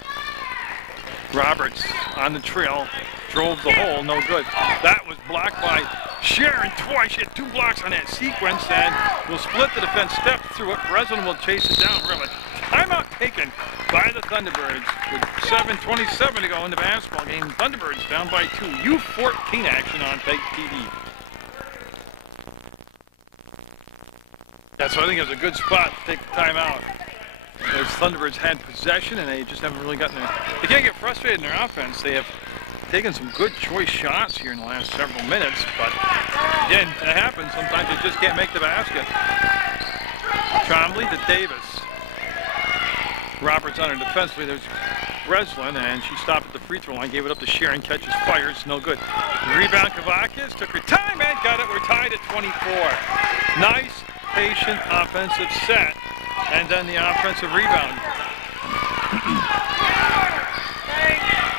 Roberts on the trail, drove the hole, no good. That was blocked by Sharon twice. She had 2 blocks on that sequence and will split the defense, step through it. Breslin will chase it down. Really. Timeout taken by the Thunderbirds with 7:27 to go in the basketball game. Thunderbirds down by 2. U14 action on PEGTV. Yeah, so I think it was a good spot to take the timeout. As Thunderbirds had possession and they just haven't really gotten there. They can't get frustrated in their offense. They have taken some good choice shots here in the last several minutes, but again, it happens. Sometimes they just can't make the basket. Trombley to Davis. Roberts on her defensively. There's Breslin, and she stopped at the free throw line, gave it up to Sharon, catches, fires, no good. Rebound Kavakas, took her time and got it. We're tied at 24. Nice, patient offensive set. And then the offensive rebound.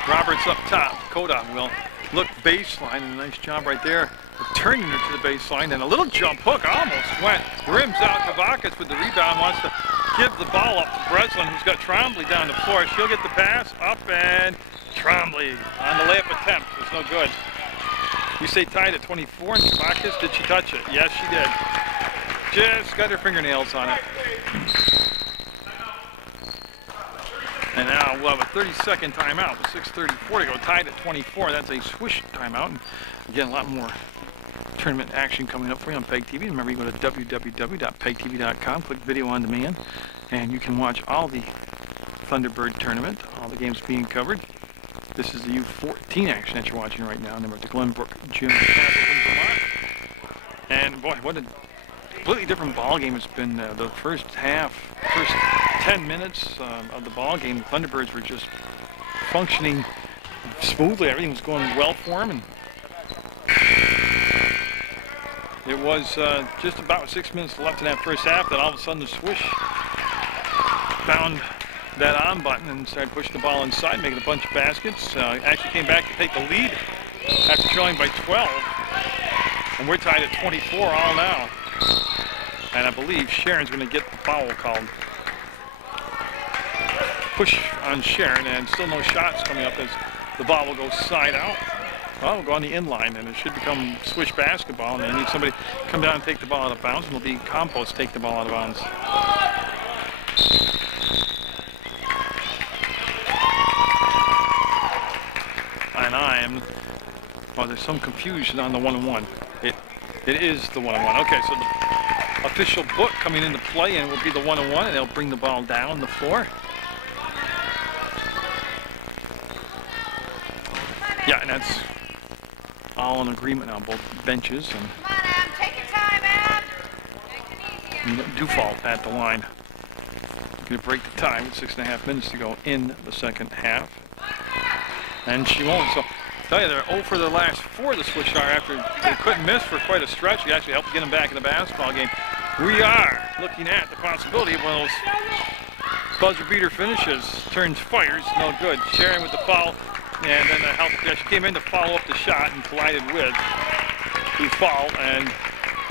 Roberts up top. Koda will look baseline, and a nice job right there of turning her to the baseline. And a little jump hook almost went. Rims out. Kavakas with the rebound wants to give the ball up to Breslin, who's got Trombley down the floor. She'll get the pass up, and Trombley on the layup attempt. It's no good. You say tied at 24, and Kavakas, did she touch it? Yes, she did. Just got her fingernails on it. And now we'll have a 30-second timeout with 6:34 to go, tied at 24. That's a Swish timeout. And again, a lot more tournament action coming up for you on PEGTV. Remember, you go to www.pegtv.com, click video on demand, and you can watch all the Thunderbird tournament, all the games being covered. This is the U14 action that you're watching right now. Number at the Glenbrook Gym, Vermont. And boy, what a completely different ball game it's been. The first 10 minutes of the ball game, the Thunderbirds were just functioning smoothly. Everything was going well for them, and it was just about 6 minutes left in that first half that all of a sudden the Swish found that on button and started pushing the ball inside, making a bunch of baskets. Actually came back to take the lead after trailing by 12, and we're tied at 24 all now. And I believe Sharon's going to get the foul called. Push on Sharon, and still no shots coming up as the ball will go side out. Well, we'll go on the inline, and it should become Swish basketball, and they need somebody to come down and take the ball out of bounds, and it'll be Compost take the ball out of bounds. And well, there's some confusion on the 1-on-1. It is the 1-on-1. Okay, so the official book coming into play, and it will be the 1-on-1, and they'll bring the ball down the floor. Yeah, and that's all in agreement on both benches. And Come on, Em. Take your time, Em. Dufault at the line. Going to break the tie with 6.5 minutes to go in the second half. And she won't. So, I'll tell you, they're 0 for their last 4, the Swish are, after they couldn't miss for quite a stretch. We actually helped get them back in the basketball game. We are looking at the possibility of one of those buzzer beater finishes. Turns, fires, no good. Sharon with the foul. And then she came in to follow up the shot and collided with the foul, and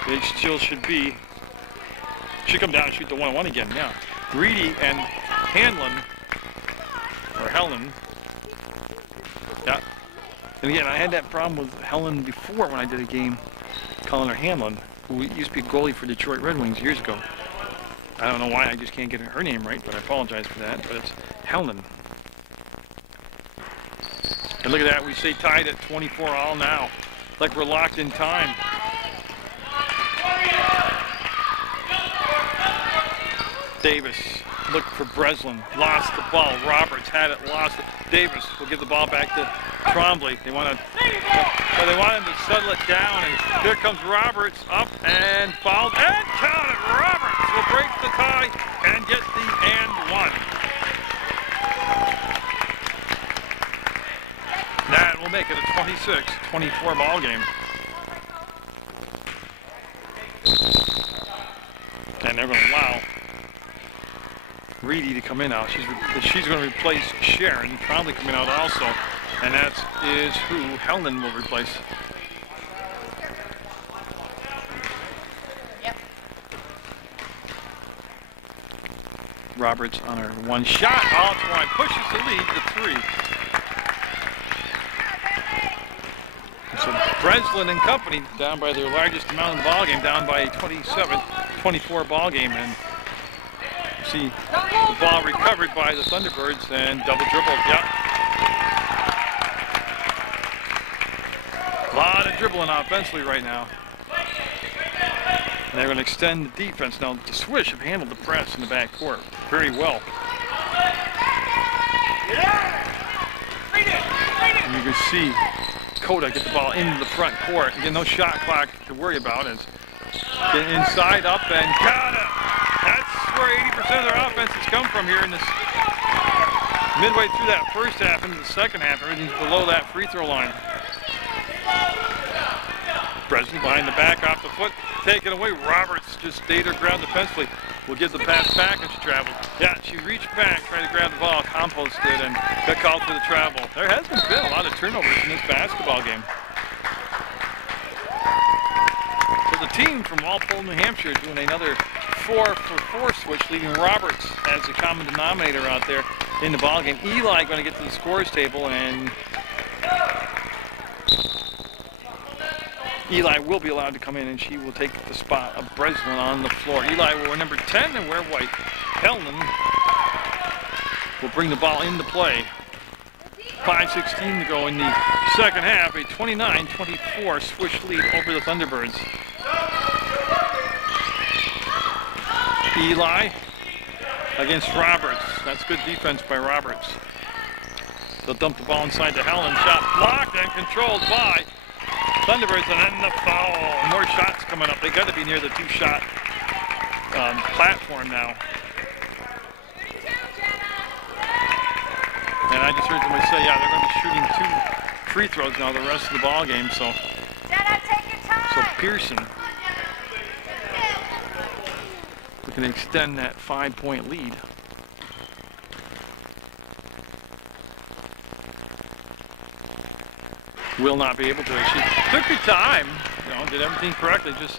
it still should come down and shoot the 1-on-1 again. Yeah, Reedy and Helen. Yeah, and again, I had that problem with Helen before when I did a game calling her Hanlon, who used to be a goalie for Detroit Red Wings years ago. I don't know why I just can't get her name right, but I apologize for that. But it's Helen. And look at that, we stay tied at 24 all now. Like we're locked in time. Davis looked for Breslin, lost the ball. Roberts had it, lost it. Davis will give the ball back to Trombley. They wanted him to settle it down, and here comes Roberts up and fouled and counted. Roberts will break the tie and get the and one. That will make it a 26-24 ball game. And they're going to allow Reedy to come in now. She's going to replace Sharon, probably coming out also. And that is who Helen will replace. Yep. Roberts on her one shot. All twine pushes the lead to 3. So Breslin and company down by their largest amount in the ball game, down by a 27-24 ball game. And you see the ball recovered by the Thunderbirds and double dribble. Yep. A lot of dribbling offensively right now. And they're going to extend the defense. Now, the Swish have handled the press in the backcourt very well. And you can see Coda get the ball into the front court. Again, no shot clock to worry about. As get inside, up, and got it. That's where 80% of their offense has come from here in this midway through that first half into the second half. Everything's below that free throw line. Breslin behind the back, off the foot, taken away. Roberts just stayed her ground defensively. Will give the pass back and she traveled. Yeah, she reached back, trying to grab the ball. Compost did and got called for the travel. There hasn't been a lot of turnovers in this basketball game. So the team from Walpole, New Hampshire, doing another 4-for-4 switch, leaving Roberts as the common denominator out there in the ball game. Eli going to get to the scores table, and Eli will be allowed to come in, and she will take the spot of Breslin on the floor. Eli will wear number 10 and wear white. Hellman will bring the ball into play. 5:16 to go in the second half. A 29-24 Swish lead over the Thunderbirds. Eli against Roberts. That's good defense by Roberts. They'll dump the ball inside to Helen. Shot blocked and controlled by Thunderbirds, and then the foul. More shots coming up. They got to be near the 2-shot platform now. And I just heard somebody say, yeah, they're going to be shooting 2 free throws now the rest of the ball game. So Pearson looking to extend that 5-point lead. Will not be able to. She took her time, you know, did everything correctly, just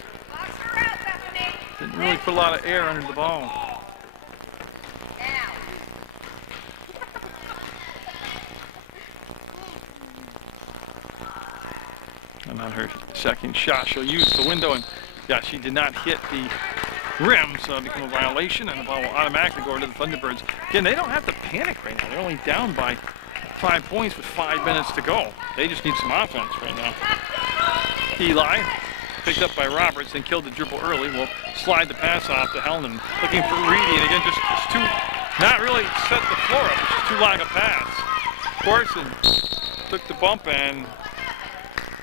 didn't really put a lot of air under the ball. And on her second shot, she'll use the window, and yeah, she did not hit the rim, so it'll become a violation, and the ball will automatically go over to the Thunderbirds. Again, they don't have to panic right now. They're only down by 5 points with 5 minutes to go. They just need some offense right now. Eli, picked up by Roberts, and killed the dribble early. Will slide the pass off to Hellman. Looking for Reedy, and again, just too, not really set the floor up. It's just too long a pass. Corson took the bump and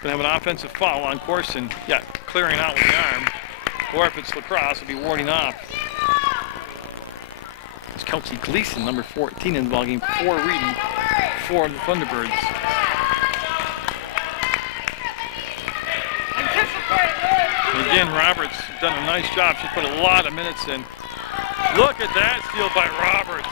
gonna have an offensive foul on Corson. Yeah, clearing out with the arm. Or if it's lacrosse, it'll be warding off. It's Kelsey Gleason, number 14 in the ballgame, for Reedy, for the Thunderbirds. And again, Roberts done a nice job. She put a lot of minutes in. Look at that steal by Roberts.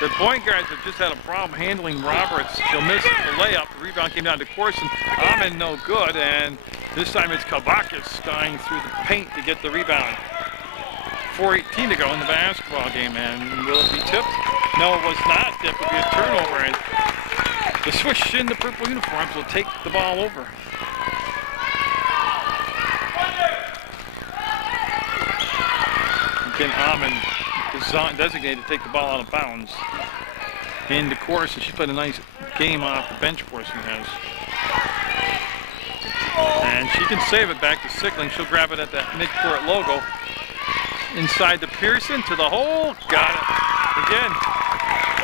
The point guards have just had a problem handling Roberts. She'll miss the layup. The rebound came down to Corson. Amin no good, and this time it's Kabakis dying through the paint to get the rebound. 4:18 to go in the basketball game, and will it be tipped? No, it was not tipped. It'll be a turnover, and the Swish in the purple uniforms will take the ball over. Again, Amin is designated to take the ball out of bounds. And of course, she's played a nice game off the bench, Corson has. And she can save it back to Sickling. She'll grab it at that midcourt logo. Inside to Pearson, to the hole. Got it. Again,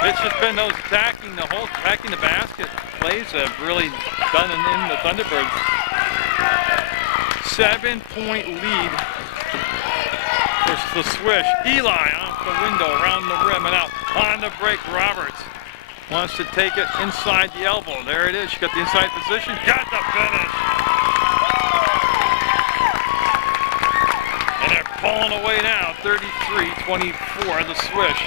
it's just been those attacking the hole, attacking the basket plays have really done it in the Thunderbirds. 7-point lead versus the Swish. Eli off the window, around the rim and out. On the break, Roberts wants to take it inside the elbow. There it is. She got the inside position. Got the finish. And they're pulling away now. 33-24, the Swish.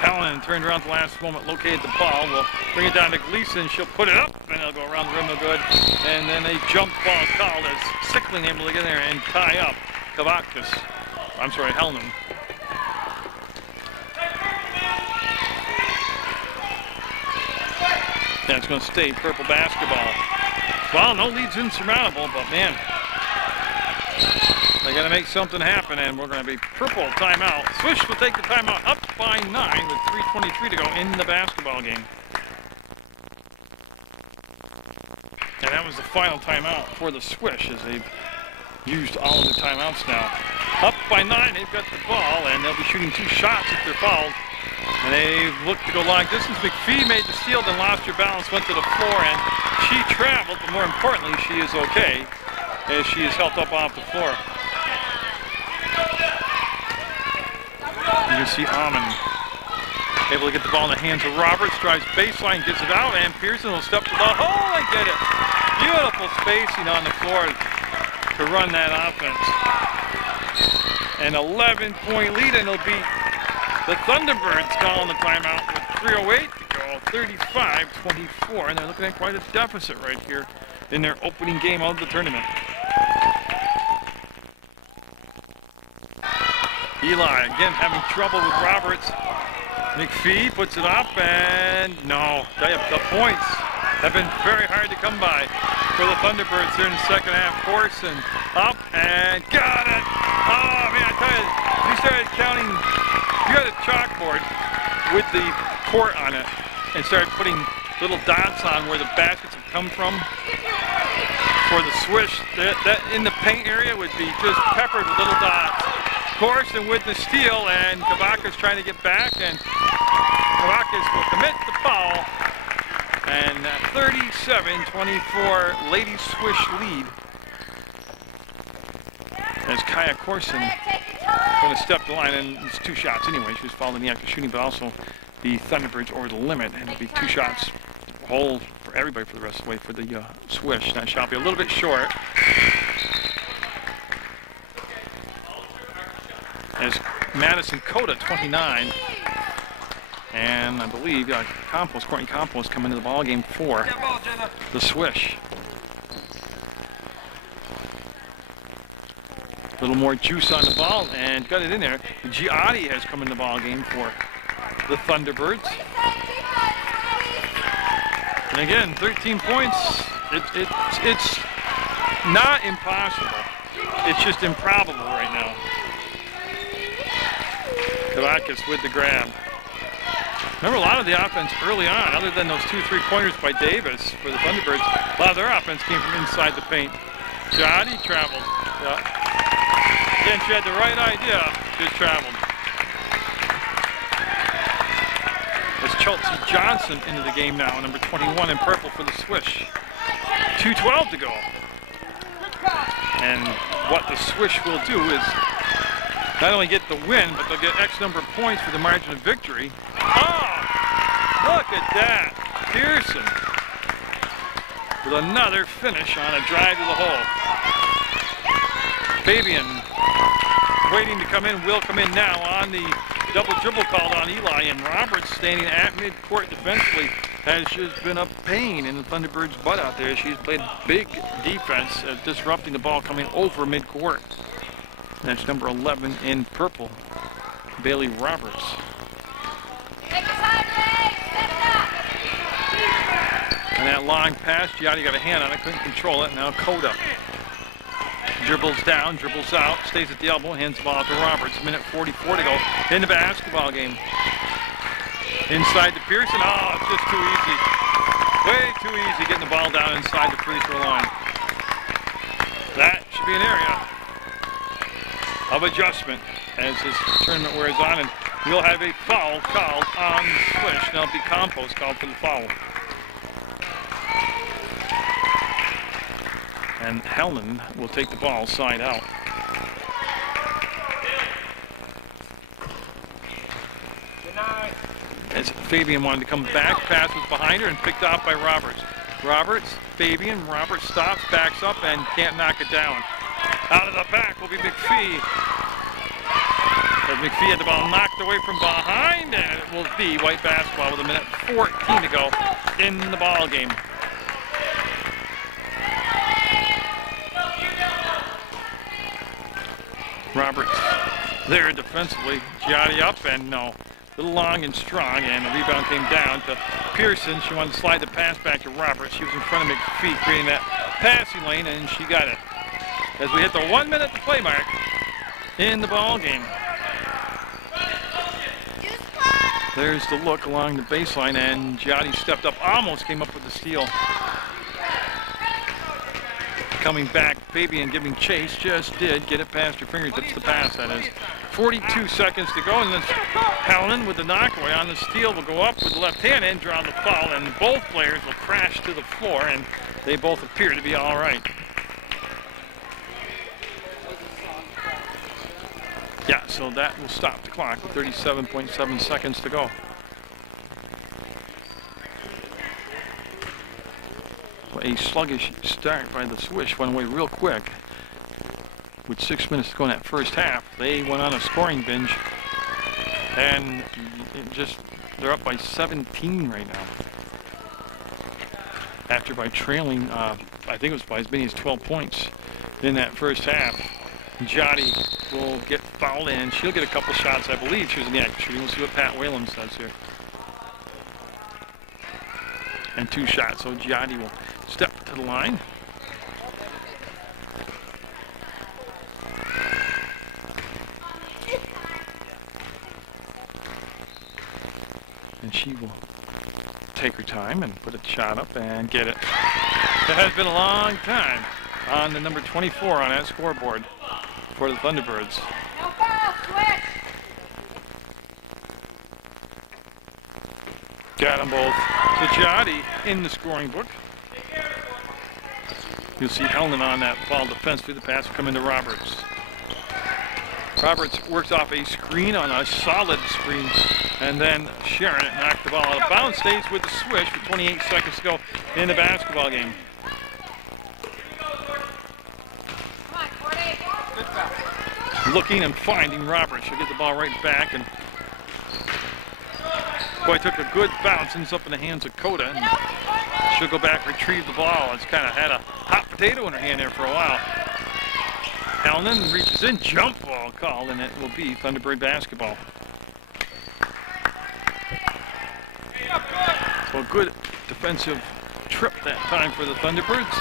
Helen turned around at the last moment, located the ball. We'll bring it down to Gleason. She'll put it up, and it'll go around the rim no good. And then a jump ball called as Sickling able to get in there and tie up Helen. That's going to stay purple basketball. Well, no lead's insurmountable, but man, they got to make something happen, and we're going to be purple timeout. Swish will take the timeout up by 9 with 3:23 to go in the basketball game. And that was the final timeout for the Swish, as they've used all of the timeouts now. Up by 9, they've got the ball, and they'll be shooting 2 shots if they're fouled. And they've looked to go long distance. McPhee made the steal, then lost her balance, went to the floor, and she traveled, but more importantly, she is okay, as she is helped up off the floor. You can see Amon able to get the ball in the hands of Roberts, drives baseline, gets it out, and Pearson will step to the ball. Oh, and get it. Beautiful spacing on the floor to run that offense. An 11-point lead, and it'll be the Thunderbirds calling the timeout with 3:08 to go, 35-24, and they're looking at quite a deficit right here in their opening game of the tournament. Eli again having trouble with Roberts. McPhee puts it up, and no, the points have been very hard to come by for the Thunderbirds here in the second half. Corson up and got it. Oh man, I tell you, you started counting. You had a chalkboard with the court on it and started putting little dots on where the baskets have come from. For the Swish, that in the paint area would be just peppered with little dots. Corson with the steal, and Kavaka's trying to get back, and Kavaka's will commit the foul. And 37-24 Lady Swish lead. As Kaya Corson going to step the line, and it's 2 shots anyway. She was fouled in the act of shooting, but also the Thunderbirds over the limit, and it'll be 2 shots whole for everybody for the rest of the way for the Swish. That shot will be a little bit short. As Madison Cota, 29, and I believe Courtney Campos come into the ball game for the Swish. A little more juice on the ball and got it in there. Giotti has come in the ball game for the Thunderbirds. And again, 13 points. It's not impossible. It's just improbable right now. Kavakis with the grab. Remember, a lot of the offense early on, other than those 2 3-pointers by Davis for the Thunderbirds, a lot of their offense came from inside the paint. Giotti traveled. Again, she had the right idea, just traveled. As Chelsea Johnson into the game now, number 21 in purple for the Swish. 2:12 to go. And what the Swish will do is not only get the win, but they'll get X number of points for the margin of victory. Oh, look at that. Pearson with another finish on a drive to the hole. Fabian waiting to come in, will come in now on the double dribble called on Eli, and Roberts standing at midcourt defensively has just been a pain in the Thunderbirds' butt out there. She's played big defense, disrupting the ball coming over midcourt. That's number 11 in purple, Bailey Roberts. And that long pass, Giotti got a hand on it, couldn't control it. Now Coda dribbles down, dribbles out, stays at the elbow, hands the ball out to Roberts. Minute 44 to go in the basketball game. Inside to Pearson. Oh, it's just too easy. Way too easy getting the ball down inside the free throw line. That should be an area of adjustment as this tournament wears on, and we'll have a foul called on the Swish. Now it'll be Campos called for the foul. And Helen will take the ball side out. Good night. as Fabian wanted to come back. Pass was behind her and picked off by Roberts. Fabian, Roberts stops, backs up, and can't knock it down. Out of the back will be McPhee. As McPhee had the ball knocked away from behind, and it will be white basketball with 1:14 to go in the ball game. Roberts there defensively. Giotti up and no. A little long and strong, and the rebound came down to Pearson. She wanted to slide the pass back to Roberts. She was in front of McPhee creating that passing lane, and she got it. As we hit the 1 minute to play mark in the ball game. There's the look along the baseline, and Giotti stepped up, almost came up with the steal. Coming back, Fabian giving chase, just did get it past her fingertips, the pass that is. 42 seconds to go, and then Helen with the knockaway on the steal will go up with the left hand and draw the foul, and both players will crash to the floor, and they both appear to be all right. Yeah, so that will stop the clock with 37.7 seconds to go. A sluggish start by the Swish went away real quick. With 6 minutes to go in that first half, they went on a scoring binge, and they're up by 17 right now. After by trailing, I think it was by as many as 12 points in that first half. Giotti will get fouled in. She'll get a couple shots, I believe. She was in the act shooting. We'll see what Pat Whalen says here. And 2 shots, so Giotti will step to the line. And she will take her time and put a shot up and get it. It has been a long time on the number 24 on that scoreboard for the Thunderbirds. No foul, Swish. Got them both. So Giotti in the scoring book. You'll see Helen on that foul defense through the pass will come into Roberts. Roberts works off a screen on a solid screen, and then Sharon knocked the ball out of bounds. Stays with the Swish with 28 seconds to go in the basketball game. Come on, Courtney. Looking and finding Roberts. She'll get the ball right back, and boy, took a good bounce, ends up in the hands of Coda, and she'll go back, retrieve the ball. It's kind of had a hot potato in her hand there for a while. Helen reaches in, jump ball called, and it will be Thunderbird basketball. So a good defensive trip that time for the Thunderbirds.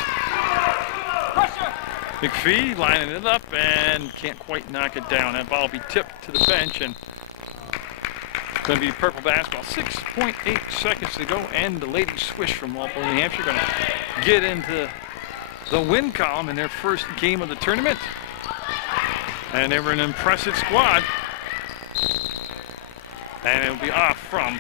McPhee lining it up and can't quite knock it down. That ball will be tipped to the bench, and it's going to be purple basketball. 6.8 seconds to go, and the Ladies Swish from Walpole, New Hampshire, going to get into the win column in their first game of the tournament. And they were an impressive squad. And it will be off from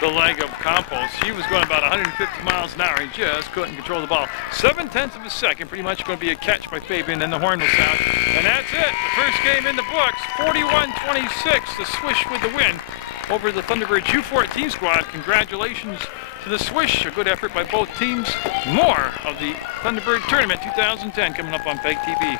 the leg of Campos. He was going about 150 miles an hour. He just couldn't control the ball. 0.7 of a second, pretty much going to be a catch by Fabian, and the horn will sound. And that's it. The first game in the books, 41-26. The Swish with the win over the Thunderbirds U14 squad. Congratulations to the Swish. A good effort by both teams. More of the Thunderbird Tournament 2010 coming up on PEGTV.